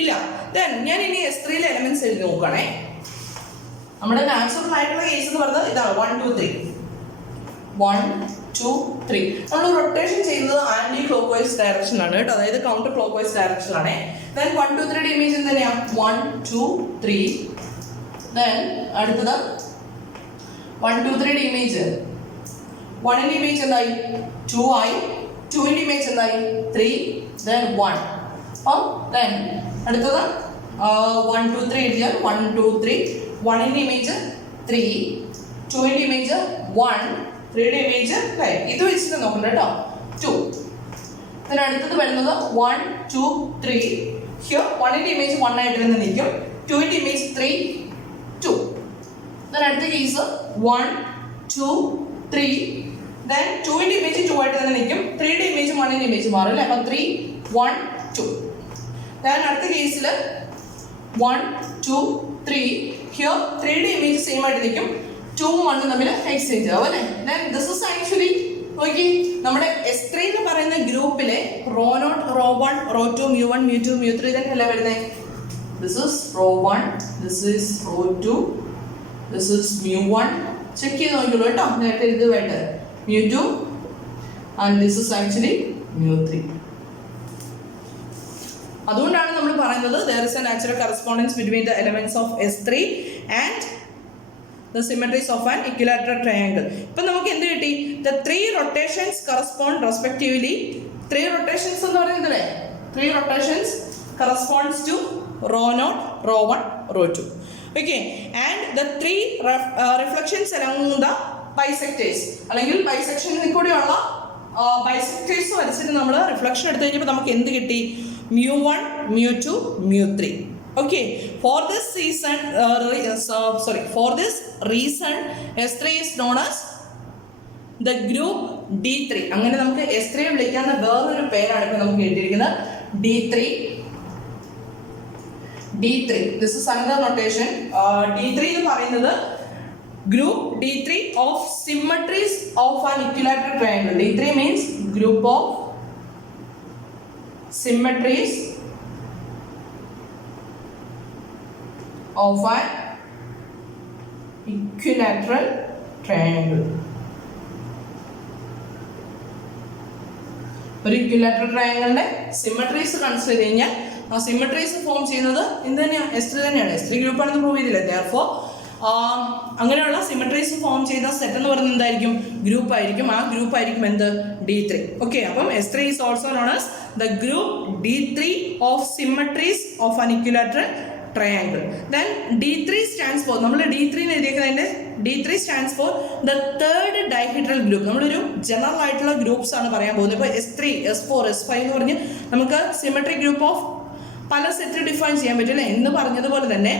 ഇല്ല. ദെൻ ഞാൻ ഇനി S3 എലമെന്റ്സ് എഴുതി നോക്കണേ. നമ്മുടെ നാച്ചുറൽ ആയിട്ടുള്ള കേസ് എന്ന് പറഞ്ഞത് ഇതാണ് 1, 2, 3. 1 2 3. നമ്മൾ റൊട്ടേഷൻ ചെയ്യുന്നത് ആന്റി ക്ലോക്ക് വൈസ് ഡയറക്ഷനിലാണ് കേട്ടോ, അതായത് കൗണ്ടർ ക്ലോക്ക് വൈസ് ഡയറക്ഷനിലാണ്. ദെൻ 1 2 3 ഇമേജ് എന്തെയാണ് 1 2 3. ദെൻ അടുത്തത് 1 2 3 ഇമേജ് 1 ഇമേജ് എന്തായി 2 ആയി, 2 ഇമേജ് എന്തായി 3, then 1. Then അടുത്തത് 1 2 3 എഴുതിയാൽ 1 2 3. 1 ഇമേജ് 3, 2 ഇമേജ് 1, 3 ഇമേജ് അല്ലേ, ഇത് വെച്ചിട്ട് നോക്കണ്ട കേട്ടോ 2. then അടുത്തത് വരുന്നത് 1 2 3. ഹിയർ 1 ഇമേജ് 1 ആയിട്ട് തന്നെ നിൽക്കും, 2 ഇമേജ് 3 2. then അടുത്ത കേസ് 1 2 3. then 2 ഇമേജ് 2 ആയിട്ട് തന്നെ നിൽക്കും, 3 ഇമേജ് 1 ഇമേജ് മാറും അല്ലേ, അപ്പോൾ 3 1 2. then അടുത്ത കേസിൽ 1 2 3. ഹിയർ 3 ഇമേജ് സെയിം ആയിട്ട് നിൽക്കും, 2 1 തമ്മിൽ എക്സ്ചേഞ്ച് ആവും അല്ലേ. then this is actually okay നമ്മുടെ S3 എന്ന് പറയുന്ന ഗ്രൂപ്പിലെ റോ നോട്ട് റോ 1 റോ 2 μ1 μ2 μ3 തന്നെ അല്ലേ വരുന്നത്. this is raw 1, this is row 2, this is μ1. Check ചെയ്ത് നോക്കിക്കോളൂ കേട്ടോ, നേരത്തെ ഇത് വേണ്ട μ2 and this is actually μ3. അതുകൊണ്ടാണ് നമ്മൾ പറയുന്നത് there is a natural correspondence between the elements of S3 and the symmetries of an equilateral triangle. ഇപ്പം നമുക്ക് എന്ത് കിട്ടി, the 3 rotations correspond respectively. 3 rotations എന്ന് പറയുന്നത് 3 rotations corresponds to rho 0, rho 1, rho 2. okay, and the 3 reflections along the bisectors അല്ലെങ്കിൽ ബൈസെക്ഷനിൽ കൂടെയുള്ള bisectors വരച്ചിട്ട് നമ്മൾ റിഫ്ലക്ഷൻ എടുത്തു കഴിഞ്ഞപ്പോൾ നമുക്ക് എന്ത് കിട്ടി, μ1 μ2 μ3. okay, for this reason S3 is known as the group D3. അങ്ങനെ നമുക്ക് S3 വിളിക്കാവുന്ന വേറൊരു പേരാണ് ഇപ്പോൾ നമുക്ക് എഴുതിയിരിക്കുന്നത് D3. this is another notation. D3 എന്ന് പറയുന്നത് group D3 of symmetries of an equilateral triangle. D3 means group of symmetries of an equilateral triangle. ഒരു ഇക്വിലാറ്ററൽ ട്രയാങ്കിളിന്റെ സിമെട്രീസ് കൺസിഡർ ചെയ്ത് കഴിഞ്ഞാൽ ആ സിമെട്രീസ് ഫോം ചെയ്യുന്നത് എന്ത് തന്നെയാണ്, S3 തന്നെയാണ്. S3 ഗ്രൂപ്പാണെന്ന് പ്രൂവ് ചെയ്തില്ല. therefore അങ്ങനെയുള്ള സിമെട്രീസ് ഫോം ചെയ്യുന്ന സെറ്റ് എന്ന് പറയുന്നത് എന്തായിരിക്കും, ഗ്രൂപ്പ് ആയിരിക്കും. ആ ഗ്രൂപ്പ് ആയിരിക്കും എന്ത്, D3. ഓക്കെ, അപ്പം S3 is also known as the group D3 of symmetries of an equilateral triangle. then D3 stands for, നമ്മൾ D3 എന്ന് എഴുതിയിരിക്കുന്നതിന്റെ D3 stands for the third dihedral group. നമ്മളൊരു ജനറൽ ആയിട്ടുള്ള groups ആണ് പറയാൻ പോകുന്നത്. ഇപ്പോൾ S3 S4 S5 എന്ന് പറഞ്ഞ് നമുക്ക് സിമെട്രിക് ഗ്രൂപ്പ് ഓഫ് പല സെറ്റ് ഡിഫൈൻ ചെയ്യാൻ പറ്റില്ല എന്ന് പറഞ്ഞതുപോലെ തന്നെ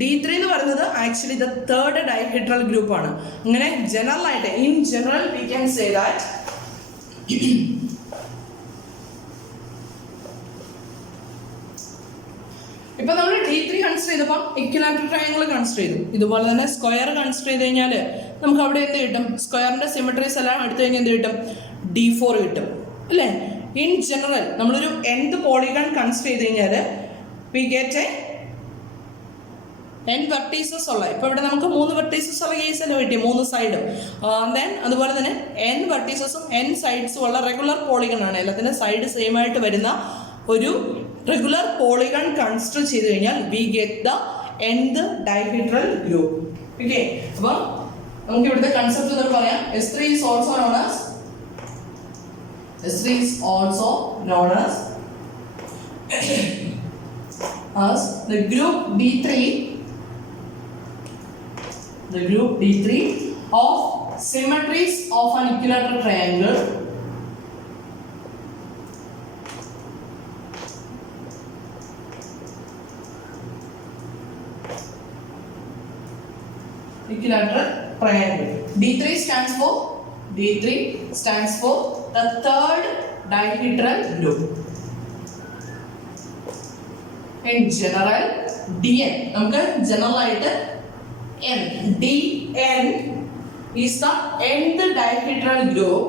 D3 എന്ന് പറയുന്നത് actually the third dihedral group ആണ്. അങ്ങനെ ജനറൽ ആയിട്ട് in general we can say that ഇപ്പൊ നമ്മൾ D3 കൺസിഡർ ചെയ്തപ്പോൾ ഇക്വിലാറ്ററൽ ട്രയാങ്കിൾ കൺസിഡർ ചെയ്തു. ഇതുപോലെ തന്നെ സ്ക്വയർ കൺസിഡർ ചെയ്ത് കഴിഞ്ഞാൽ നമുക്ക് അവിടെ എന്ത് കിട്ടും, സ്ക്വയറിന്റെ സിമെട്രീസ് എല്ലാം എടുത്തു കഴിഞ്ഞാൽ എന്ത് കിട്ടും, D4 കിട്ടും അല്ലേ. ഇൻ ജനറൽ നമ്മളൊരു nth പോളിഗൺ കൺസിഡർ ചെയ്ത് കഴിഞ്ഞാൽ വി ഗെറ്റ് n വെർട്ടീസസ് ഉള്ള, ഇപ്പോൾ ഇവിടെ നമുക്ക് 3 വെർട്ടീസസ് ഉള്ള കേസ് അല്ലേ കിട്ടി, 3 സൈഡും. ദെൻ അതുപോലെ തന്നെ n വെർട്ടീസസും n സൈഡ്സും ഉള്ള റെഗുലർ പോളിഗൺ ആണ്. എല്ലാത്തിൻ്റെ സൈഡ് സെയിം ആയിട്ട് വരുന്ന ഒരു റെഗുലർ പോളിഗൺ കൺസിഡർ ചെയ്ത് കഴിഞ്ഞാൽ we get the nth dihedral group. Okay, അപ്പോൾ നമുക്ക് ഇവിടുത്തെ കൺസെപ്റ്റ് എന്ന് പറയാം. S3 is also known as the group D3 of symmetries of an equilateral triangle. Equilateral triangle. D3 stands for the third dihedral group. In general, Dn നമുക്ക് general ആയിട്ട് Dn is the nth dihedral group.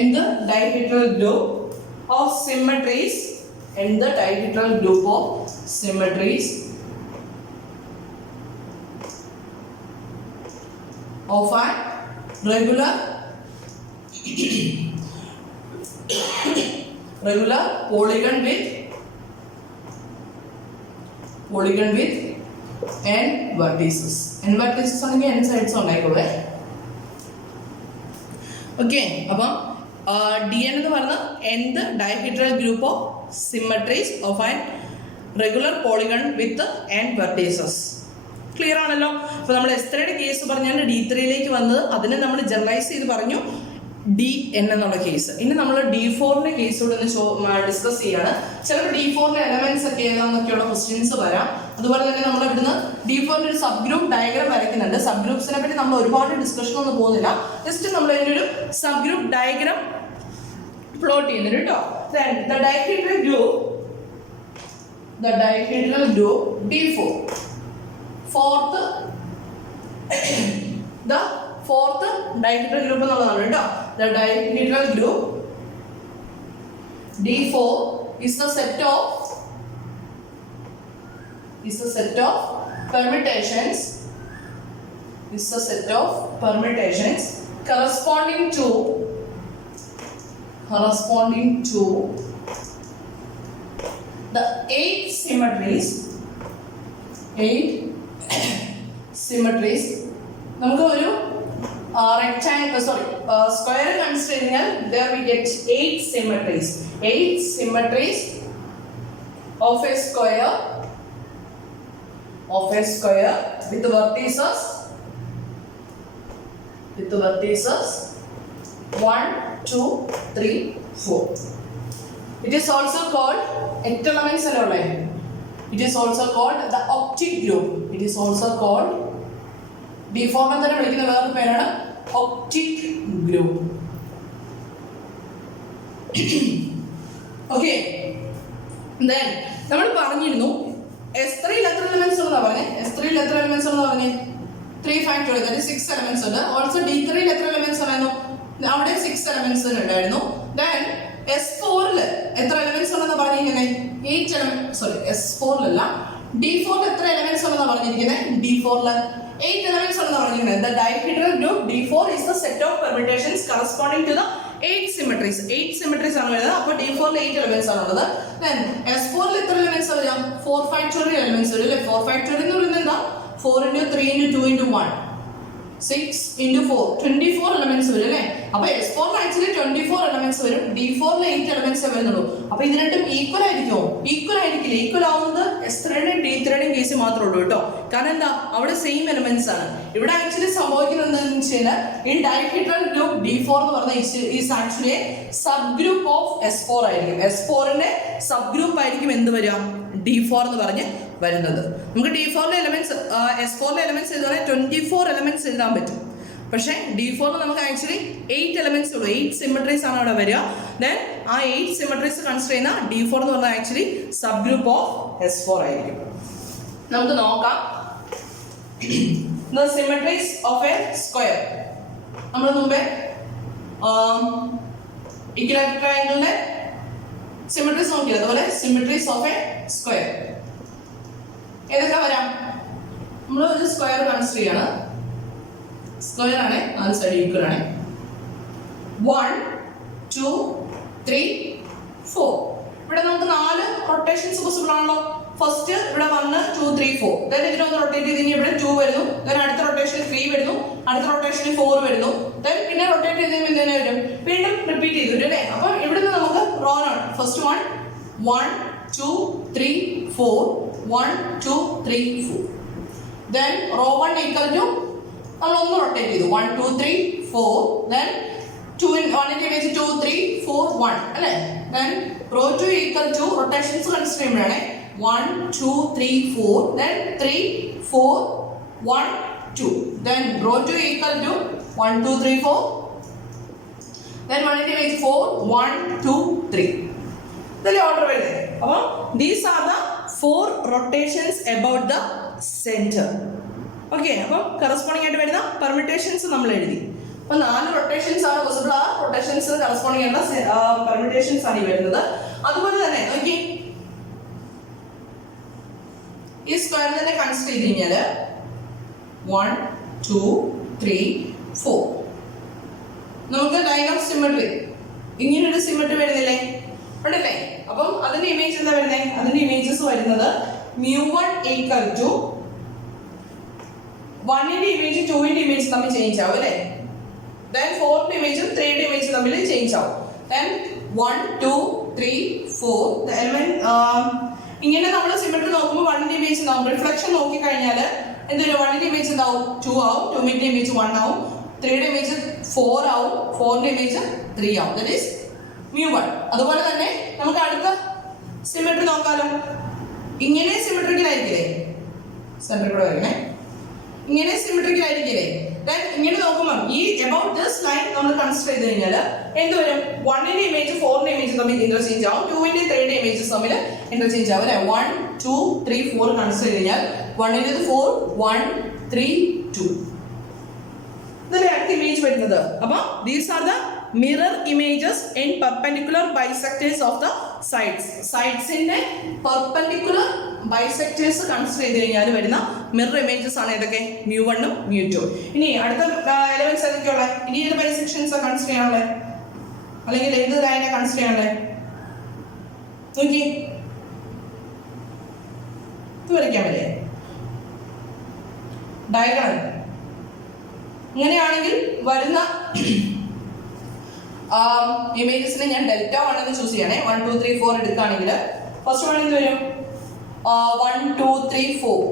Nth dihedral group of symmetries. And the dihedral group of symmetries of a regular polygon with n vertices. n vertices ആണെങ്കിൽ n sides ഉണ്ടായിക്കോളേ. Okay, അപ്പം dn എന്ന് പറഞ്ഞ nth dihedral group of symmetries of an regular polygon with n vertices. Clear ആണല്ലോ. അപ്പോൾ നമ്മൾ എസ്ത്രയുടെ case പറഞ്ഞാൽ D3യിലേക്ക് വന്നത്, അതിനെ നമ്മൾ ജനറലൈസ് ചെയ്ത് പറഞ്ഞു DN എന്നുള്ള കേസ്. ഇനി നമ്മൾ D4ന്റെ കേസ് കൂടെ ഒന്ന് ഡിസ്കസ് ചെയ്യാണ്. ചിലപ്പോൾ D4ന്റെ എലമെന്റ്സ് ഒക്കെ ഏതാണെന്നൊക്കെയുള്ള ക്വസ്റ്റ്യൻസ് വരാം. അതുപോലെ തന്നെ നമ്മൾ ഇവിടുന്ന് D4ന്റെ ഒരു സബ് ഗ്രൂപ്പ് ഡയഗ്രാം വരയ്ക്കുന്നുണ്ട്. സബ് ഗ്രൂപ്പ്സിനെ പറ്റി നമ്മൾ ഒരുപാട് ഡിസ്കഷൻ ഒന്നും പോകുന്നില്ല. ജസ്റ്റ് നമ്മൾ അതിൻ്റെ ഒരു സബ് ഗ്രൂപ്പ് ഡയഗ്രാം പ്ലോട്ട് ചെയ്യുന്നുണ്ട് കേട്ടോ. The dihedral group D4, the fourth dihedral group എന്നുള്ളതാണ് കേട്ടോ. The dihedral group D4 is the set of permutations corresponding to the 8 symmetries. നമുക്ക് ഒരു rectangle, square consider ചെയ്താൽ there we get 8 symmetries of a square with the vertices 1, 2, 3, 4. It is also called elements and all. It is also called the optic group. It is also called D4 എന്ന് തന്നെ വിളിക്കുന്ന വേറൊരു പേരാണ് optic group. Okay, then നമ്മൾ പറഞ്ഞിരുന്നു S3യിൽ എത്ര elements ഉണ്ടെന്നാ പറഞ്ഞേ? S3യിൽ എത്ര എലിമെന്റ്സ് ഉണ്ടെന്നാ പറഞ്ഞേ? 3 factorial, that is 6 elements ഉണ്ട്. Also D3യിൽ എത്ര എലിമെന്റ്സ് ഉണ്ടായിരുന്നു? അവിടെ 6 എലിമെന്റ്സ് ഉണ്ടായിരുന്നു. Then S4ൽ എത്ര എലിമെന്റ്സ് ഉണ്ടെന്ന് പറഞ്ഞിരിക്കുന്നത്? 8 എലിമെന്റ്സ്. S4ലല്ല, D4ൽ എത്ര എലിമെന്റ്സ് ഉണ്ടെന്ന് പറഞ്ഞിരിക്കുന്നത്? D4ൽ 8 elements ഉണ്ടെന്ന് പറഞ്ഞിരിക്കുന്നത്. The dihedral group D4 is the set of permutations corresponding to the 8 symmetries. 8 symmetries ആണ് വരുന്നത്. അപ്പോൾ D4ൽ 8 elements ആണുള്ളത്. Then S4ൽ എത്ര elements വരാം? 4 factorial elements വരും അല്ലേ? 4 factorial എന്ന് പറയുന്നത് എന്താ? 4 into 3 into 2 into 1, 6 into 4, 24 elements വരും അല്ലേ? അപ്പോൾ S4ൽ ആക്ച്വലി 24 elements വരും. D4ൽ 8 elements വരുന്നുള്ളൂ. അപ്പോൾ ഇത് രണ്ടും ഈക്വൽ ആയിരിക്കുമോ? ഈക്വൽ ആയിരിക്കില്ല. ഈക്വൽ ആവുന്നത് S3യുടെയും D3യുടെയും കേസ് മാത്രമേ ഉള്ളൂ കേട്ടോ. കാരണം എന്താ? അവിടെ സെയിം എലമെന്റ്സ് ആണ്. ഇവിടെ ആക്ച്വലി സംഭവിക്കുന്നത് എന്താണെന്ന് വെച്ച് കഴിഞ്ഞാൽ ഈ ഡൈഹീഡ്രൽ ഗ്രൂപ്പ് D4 എന്ന് പറഞ്ഞ is actually sub group of S4 ആയിരിക്കും. S4ന്റെ സബ് ഗ്രൂപ്പ് ആയിരിക്കും എന്ത് വരിക? D4 എന്ന് പറഞ്ഞ് വരുന്നത്. നമുക്ക് D4ലെ എലമെന്റ്സ് S4ലെ എലമെന്റ്സ് എഴുതാൻ 24 എലമെന്റ്സ് എഴുതാൻ പറ്റും. പക്ഷേ D4ൽ നമുക്ക് ആക്ച്വലി 8 എലമെന്റ്സ് ഉള്ളൂ. 8 സിമ്മട്രീസ് ആണ് അവിടെ വരിക. ദെൻ ആ 8 സിമ്മട്രീസ് കൺസിഡർ ചെയ്യുന്ന D4 എന്ന് പറഞ്ഞാൽ actually sub group of S4 ആയിരിക്കും. നമുക്ക് നോക്കാം. The symmetries of a square. നമ്മൾ മുമ്പേ ഇക്വിലാറ്ററൽ ട്രയാങ്കിളിന്റെ സിമ്മട്രീസ് നോക്കിയത്. അതുപോലെ സിമ്മട്രീസ് ഓഫ് എ സ്ക്വയർ ഏതൊക്കെ വരാം? നമ്മൾ ഒരു സ്ക്വയർ കൺസിഡർ ചെയ്യാണ്. സ്ക്വയർ ആണ്, 4 സൈഡ് ഈക്വൽ ആണ്. 1, 2, 3, 4. ഇവിടെ നമുക്ക് 4 റൊട്ടേഷൻസ് പോസിബിൾ ആണല്ലോ. ഫസ്റ്റ് ഇവിടെ 1, 2, 3, 4. ദെൻ ഇതിനൊന്ന് റൊട്ടേറ്റ് ചെയ്ത് ഇവിടെ 2 വരുന്നു. ദെൻ അടുത്ത റൊട്ടേഷനിൽ 3 വരുന്നു. അടുത്ത റൊട്ടേഷനിൽ 4 വരുന്നു. ദെൻ പിന്നെ റൊട്ടേറ്റ് ചെയ്ത് ഇങ്ങനെ വരും. വീണ്ടും റിപ്പീറ്റ് ചെയ്തു അല്ലേ? അപ്പോൾ ഇവിടുന്ന് നമുക്ക് റോ ആണ്. First 1, 2, 3, 4. 1, 2, 3, 4. Then row 1 equal to നമ്മൾ ഒന്ന് റൊട്ടേറ്റ് ചെയ്തു. 1, 2, 3, 4. Then 1ന്റെ വെച്ച് 2, 3, 4, 1 അല്ലേ? Then row 2 equal to rotations consider ചെയ്യുമ്പോഴാണ് 1, 2, 3, 4. Then 3, 4, 1, 2. Then row 2 equal to 1, 2, 3, 4. Then 1ന്റെ വെച്ച് 4, 1, 2, 3. ഇതല്ലേ ഓർഡർ വരുന്നത്. അപ്പോൾ these are the 4 rotations about the center. Okay, അപ്പോൾ കറസ്പോണ്ടിങ് ആയിട്ട് വരുന്ന പെർമിറ്റേഷൻസ് നമ്മൾ എഴുതി. അപ്പോൾ 4 റൊട്ടേഷൻസ് ആണ് പോസിബിൾ. ആ റൊട്ടേഷൻസ് കറസ്പോണ്ടിങ് ആയിട്ടുള്ള പെർമിറ്റേഷൻസ് ആണ് ഈ വരുന്നത്. അതുപോലെ തന്നെ നോക്കി, ഈ സ്ക്വയർ തന്നെ കൺസിഡർ ചെയ്ത് കഴിഞ്ഞാൽ 1, 2, 3 4. നമുക്ക് ലൈൻ ഓഫ് സിമെട്രി ഇങ്ങനൊരു സിമെട്രി വരുന്നില്ലേ, ഉണ്ടല്ലേ? അപ്പം അതിന്റെ ഇമേജ് എന്താ വരുന്നത്? അതിന്റെ ഇമേജസ് വരുന്നത് μ1 ഈക്വൽ ടു 1ന്റെ ഇമേജ് 2ന്റെ ഇമേജ് തമ്മിൽ ചേഞ്ച് ആവും അല്ലേ? then 4ന്റെ ഇമേജും 3ന്റെ ഇമേജ് തമ്മിൽ ചേഞ്ച് ആവും. then 1 2 3 4 the element ഇങ്ങനെ നമ്മൾ സിമെട്രി നോക്കുമ്പോൾ 1ന്റെ ഇമേജ് ഉണ്ടാവും. റിഫ്ലക്ഷൻ നോക്കി കഴിഞ്ഞാൽ എന്തൊരു 1ന്റെ ഇമേജ് ഉണ്ടാവും 2 ആവും, 2ന്റെ ഇമേജ് 1 ആവും, 3യുടെ ഇമേജ് 4 ആവും, 4ന്റെ ഇമേജ് 3 ആവും. That is μ1. അതുപോലെ തന്നെ നമുക്ക് അടുത്ത സിമെട്രി നോക്കാലോ. ഇങ്ങനെ സിമെട്രിക്കൽ ആയിരിക്കില്ലേ, സെന്ററിൽ കൂടെ വരണേ, ഇങ്ങനെ സിമെട്രിക്കൽ ആയിരിക്കില്ലേ? ദെൻ ഇങ്ങനെ നോക്കുമ്പോൾ ഈ അബൌട്ട് ദിസ് ലൈൻ നമ്മൾ കൺസിഡർ ചെയ്ത് കഴിഞ്ഞാൽ എന്ത് വരും? 1ന്റെ ഇമേജ് 4ന്റെ ഇമേജ് തമ്മിൽ ഇന്റർചേഞ്ച് ആവും, 2ന്റെ 3ന്റെ ഇമേജസ് തമ്മിൽ ഇന്റർചേഞ്ച് ആവും അല്ലേ? 1 2 3 4 കൺസിഡർ ചെയ്ത് കഴിഞ്ഞാൽ 1ന്റെ 4 1 3 2 ഇതല്ലേ അടുത്ത ഇമേജ് വരുന്നത്. അപ്പൊ these are the mirror images in perpendicular bisectors of the sides. സൈഡ്സിന്റെ പെർപെൻഡിക്കുലർ ബൈസെക്ടേഴ്സ് കൺസിഡർ ചെയ്ത് കഴിഞ്ഞാൽ വരുന്ന മിറർ ഇമേജസ് ആണ് ഇതൊക്കെ μ1 ഉം μ2. ഇനി അടുത്ത എലമെന്റ്സ് ഏതൊക്കെയുള്ള? ഇനി ഏത് ബൈസെക്ഷൻസ് കൺസിഡർ ചെയ്യാനുള്ളത്, അല്ലെങ്കിൽ ഏത് ലൈനെ കൺസിഡർ ചെയ്യാനുള്ളത്? നോക്കി ഇത് വരയ്ക്കാൻ പറ്റേ ഡയഗ്രാം. ഇങ്ങനെയാണെങ്കിൽ വരുന്ന ഇമേജസിനെ ഞാൻ ഡെൽറ്റ 1 എന്ന് ചൂസ് ചെയ്യണേ. 1 2 3 4 എടുക്കുകയാണെങ്കിൽ ഫസ്റ്റ് വൺ എന്ത് വരും? 1 2 3 4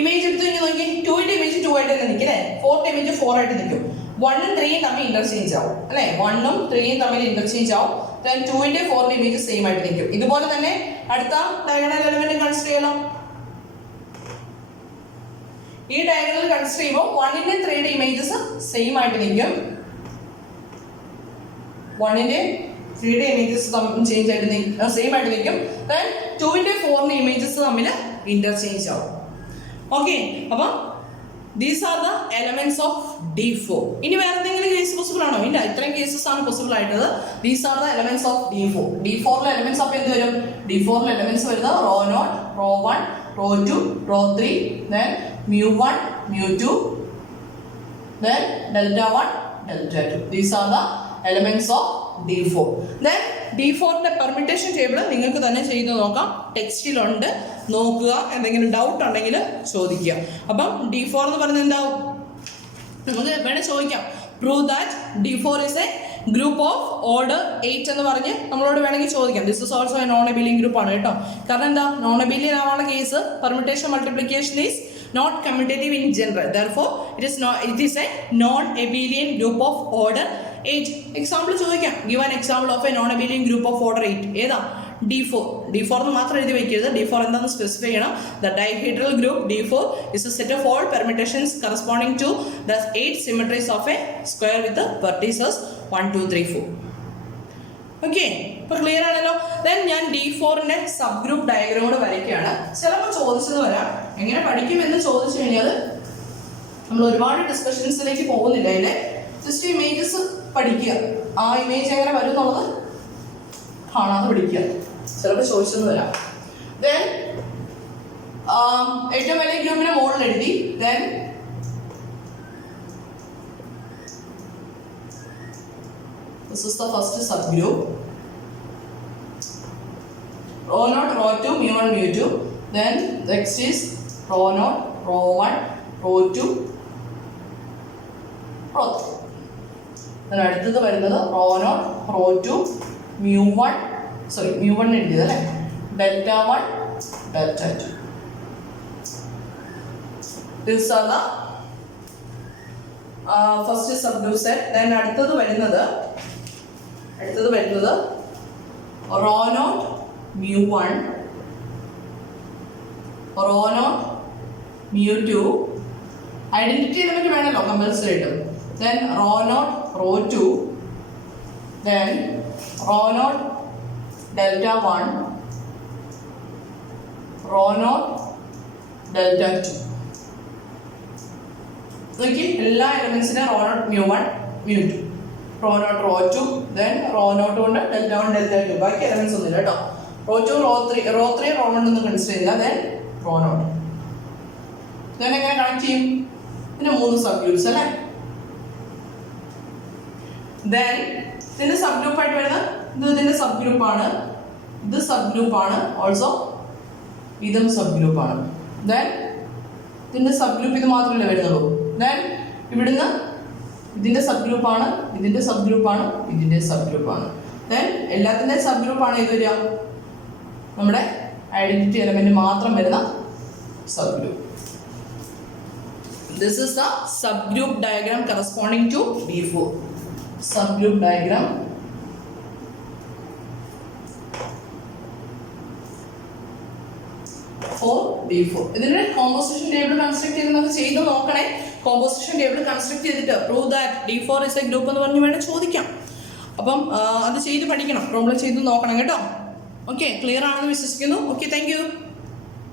ഇമേജ് എടുത്തു കഴിഞ്ഞാൽ നോക്കി 2ന്റെ ഇമേജ് 2 ആയിട്ട് തന്നെ നിൽക്കും അല്ലേ? 4ന്റെ ഇമേജ് 4 ആയിട്ട് നിൽക്കും. 1 ഉം 3 തമ്മിൽ ഇന്റർചേഞ്ച് ആവും അല്ലേ? 1 ഉം 3 തമ്മിൽ ഇന്റർചേഞ്ച് ആവും. ദെൻ 2ന്റെ 4ന്റെ ഇമേജ് സെയിം ആയിട്ട് നിൽക്കും. ഇതുപോലെ തന്നെ അടുത്ത ഡയഗണൽ എലമെന്റ് കൺസിഡർ ചെയ്യണം. ഈ ഡയഗണൽ കൺസിഡർ ചെയ്യുമ്പോൾ 1ന്റെ 3ന്റെ ഇമേജസ് സെയിം ആയിട്ട് നിൽക്കും. 1ന്റെ 3ന്റെ ഇമേജസ് ചേഞ്ച് ആയിട്ട് സെയിം ആയിട്ട് നിൽക്കും. ദെൻ 2ന്റെ 4ന്റെ ഇമേജസ് തമ്മിൽ ഇന്റർചേഞ്ച് ആവും. ഓക്കെ, അപ്പം these are the elements of D4. ഇനി വേറെ എന്തെങ്കിലും കേസ് പോസിബിൾ ആണോ? ഇല്ല, ഇത്രയും കേസസ് ആണ് പോസിബിൾ ആയിട്ടുള്ളത്. These are the elements of D4. D4ലെ എലമെന്റ്സ് ഓഫ് എന്ത് വരും? D4ലെ എലമെന്റ്സ് വരുന്നത് ρ0 ρ1 ρ2 ρ3 then μ1 μ2 then delta1 delta2. These are the elements of D4. Then D4ന്റെ പെർമിറ്റേഷൻ ടേബിൾ നിങ്ങൾക്ക് തന്നെ ചെയ്ത് നോക്കാം, ടെക്സ്റ്റിലുണ്ട്, നോക്കുക. എന്തെങ്കിലും ഡൗട്ട് ഉണ്ടെങ്കിൽ ചോദിക്കുക. അപ്പം D4 എന്ന് പറയുന്നത് എന്താവും? നമുക്ക് വേണേൽ ചോദിക്കാം, prove that D4 is a group of order 8 എന്ന് പറഞ്ഞ് നമ്മളോട് വേണമെങ്കിൽ ചോദിക്കാം. This is also A non abelian group ആണ് കേട്ടോ. കാരണം എന്താ? നോൺ എബിലിയൻ ആവാനുള്ള case permutation multiplication is not commutative in general, therefore it is a non-abelian group of order 8. example ചോദിക്കാം, give an example of a non-abelian group of order 8. ഏതാ? D4. D4 എന്ന് മാത്രം എഴുതി വെക്കരുത്, D4 എന്താണെന്ന് specify ചെയ്യണം. The dihedral group D4 is a set of all permutations corresponding to the 8 symmetries of a square with the vertices 1 2 3 4. Okay, ഇപ്പൊ clear ആണല്ലോ. Then ഞാൻ D4ന്റെ സബ് ഗ്രൂപ്പ് ഡയഗ്രാം കൂടെ വരയ്ക്കുകയാണ്. ചിലപ്പോൾ ചോദിച്ചത് വരാം, എങ്ങനെ പഠിക്കുമെന്ന് ചോദിച്ചു കഴിഞ്ഞാൽ നമ്മൾ ഒരുപാട് ഡിസ്കഷൻസിലേക്ക് പോകുന്നില്ല. അതിന്റെ ജസ്റ്റ് ഇമേജസ് പഠിക്കുക, ആ ഇമേജ് എങ്ങനെ വരും എന്നുള്ളത് കാണാതെ പഠിക്കുക. ചിലപ്പോൾ ചോദിച്ചെന്ന് വരാം. ദെൻ ഏറ്റവും വലിയ ഗ്രൂപ്പിനെ മുകളിൽ എഴുതി. Then this is the first subgroup, ρ0 ρ2 μ1 μ2. then next is ρ0 ρ1 ρ2 ρ3. then അടുത്തത് വരുന്നത് ρ0 ρ2 μ1 μ1 എഴുതിയത് അല്ലേ, delta1 delta2. these are the first subgroup set. then അടുത്തത് വരുന്നത് ρ0 μ1 ρ0 μ2. ഐഡന്റിറ്റി എലമെന്റ് വേണമല്ലോ കമ്പൽസറി ആയിട്ടും. then ρ0 ρ2 then ρ0 delta1 ρ0 delta2. നോക്കി എല്ലാ എലമെന്റ്സിനെ ρ0 μ1 μ2 ρ0 ρ2 then ρ0 കൊണ്ട് delta1 delta2. ബാക്കി എലമെന്റ്സ് ഒന്നുമില്ല കേട്ടോ. ρ2 ρ3 ρ1 ഒന്നും കൺസിഡർ ചെയ്യില്ല. then ρ0 then എങ്ങനെ കണക്ട് ചെയ്യും? പിന്നെ 3 സബ് ഗ്രൂപ്പ്സ് അല്ലേ. ദെൻ ഇതിന്റെ സബ് ഗ്രൂപ്പ് ആയിട്ട് വരുന്നത് ഇതിന്റെ സബ് ഗ്രൂപ്പാണ്, ഇത് സബ് ഗ്രൂപ്പാണ്, ഓൾസോ ഇതും സബ് ഗ്രൂപ്പാണ്. ദെൻ ഇതിന്റെ സബ് ഗ്രൂപ്പ് ഇത് മാത്രമല്ലേ വരുന്നുള്ളൂ. ദെൻ ഇവിടുന്ന് ഇതിന്റെ സബ് ഗ്രൂപ്പാണ്, ഇതിന്റെ സബ് ഗ്രൂപ്പാണ്, ഇതിന്റെ സബ് ഗ്രൂപ്പാണ്. ദെൻ എല്ലാത്തിൻ്റെ സബ് ഗ്രൂപ്പാണ് ഇത് വരിക, നമ്മുടെ ഐഡന്റിറ്റി എലമെന്റ് മാത്രം വരുന്ന sub group. This is the subgroup diagram corresponding to B4. Subgroup diagram for B4. ഇതിന്റെ കോമ്പോസിഷൻ ടേബിൾ കൺസ്ട്രക്ട് ചെയ്ത് നമുക്ക് ചെയ്ത് നോക്കണേ. കോമ്പോസിഷൻ ടേബിൾ കൺസ്ട്രക്ട് ചെയ്തിട്ട് prove that D4 is a group എന്ന് പറഞ്ഞ് വേണേൽ ചോദിക്കാം. അപ്പം അത് ചെയ്ത് പഠിക്കണം, പ്രോബ്ലം ചെയ്ത് നോക്കണം കേട്ടോ. ഓക്കെ, ക്ലിയർ ആണെന്ന് വിശ്വസിക്കുന്നു. Okay, thank you.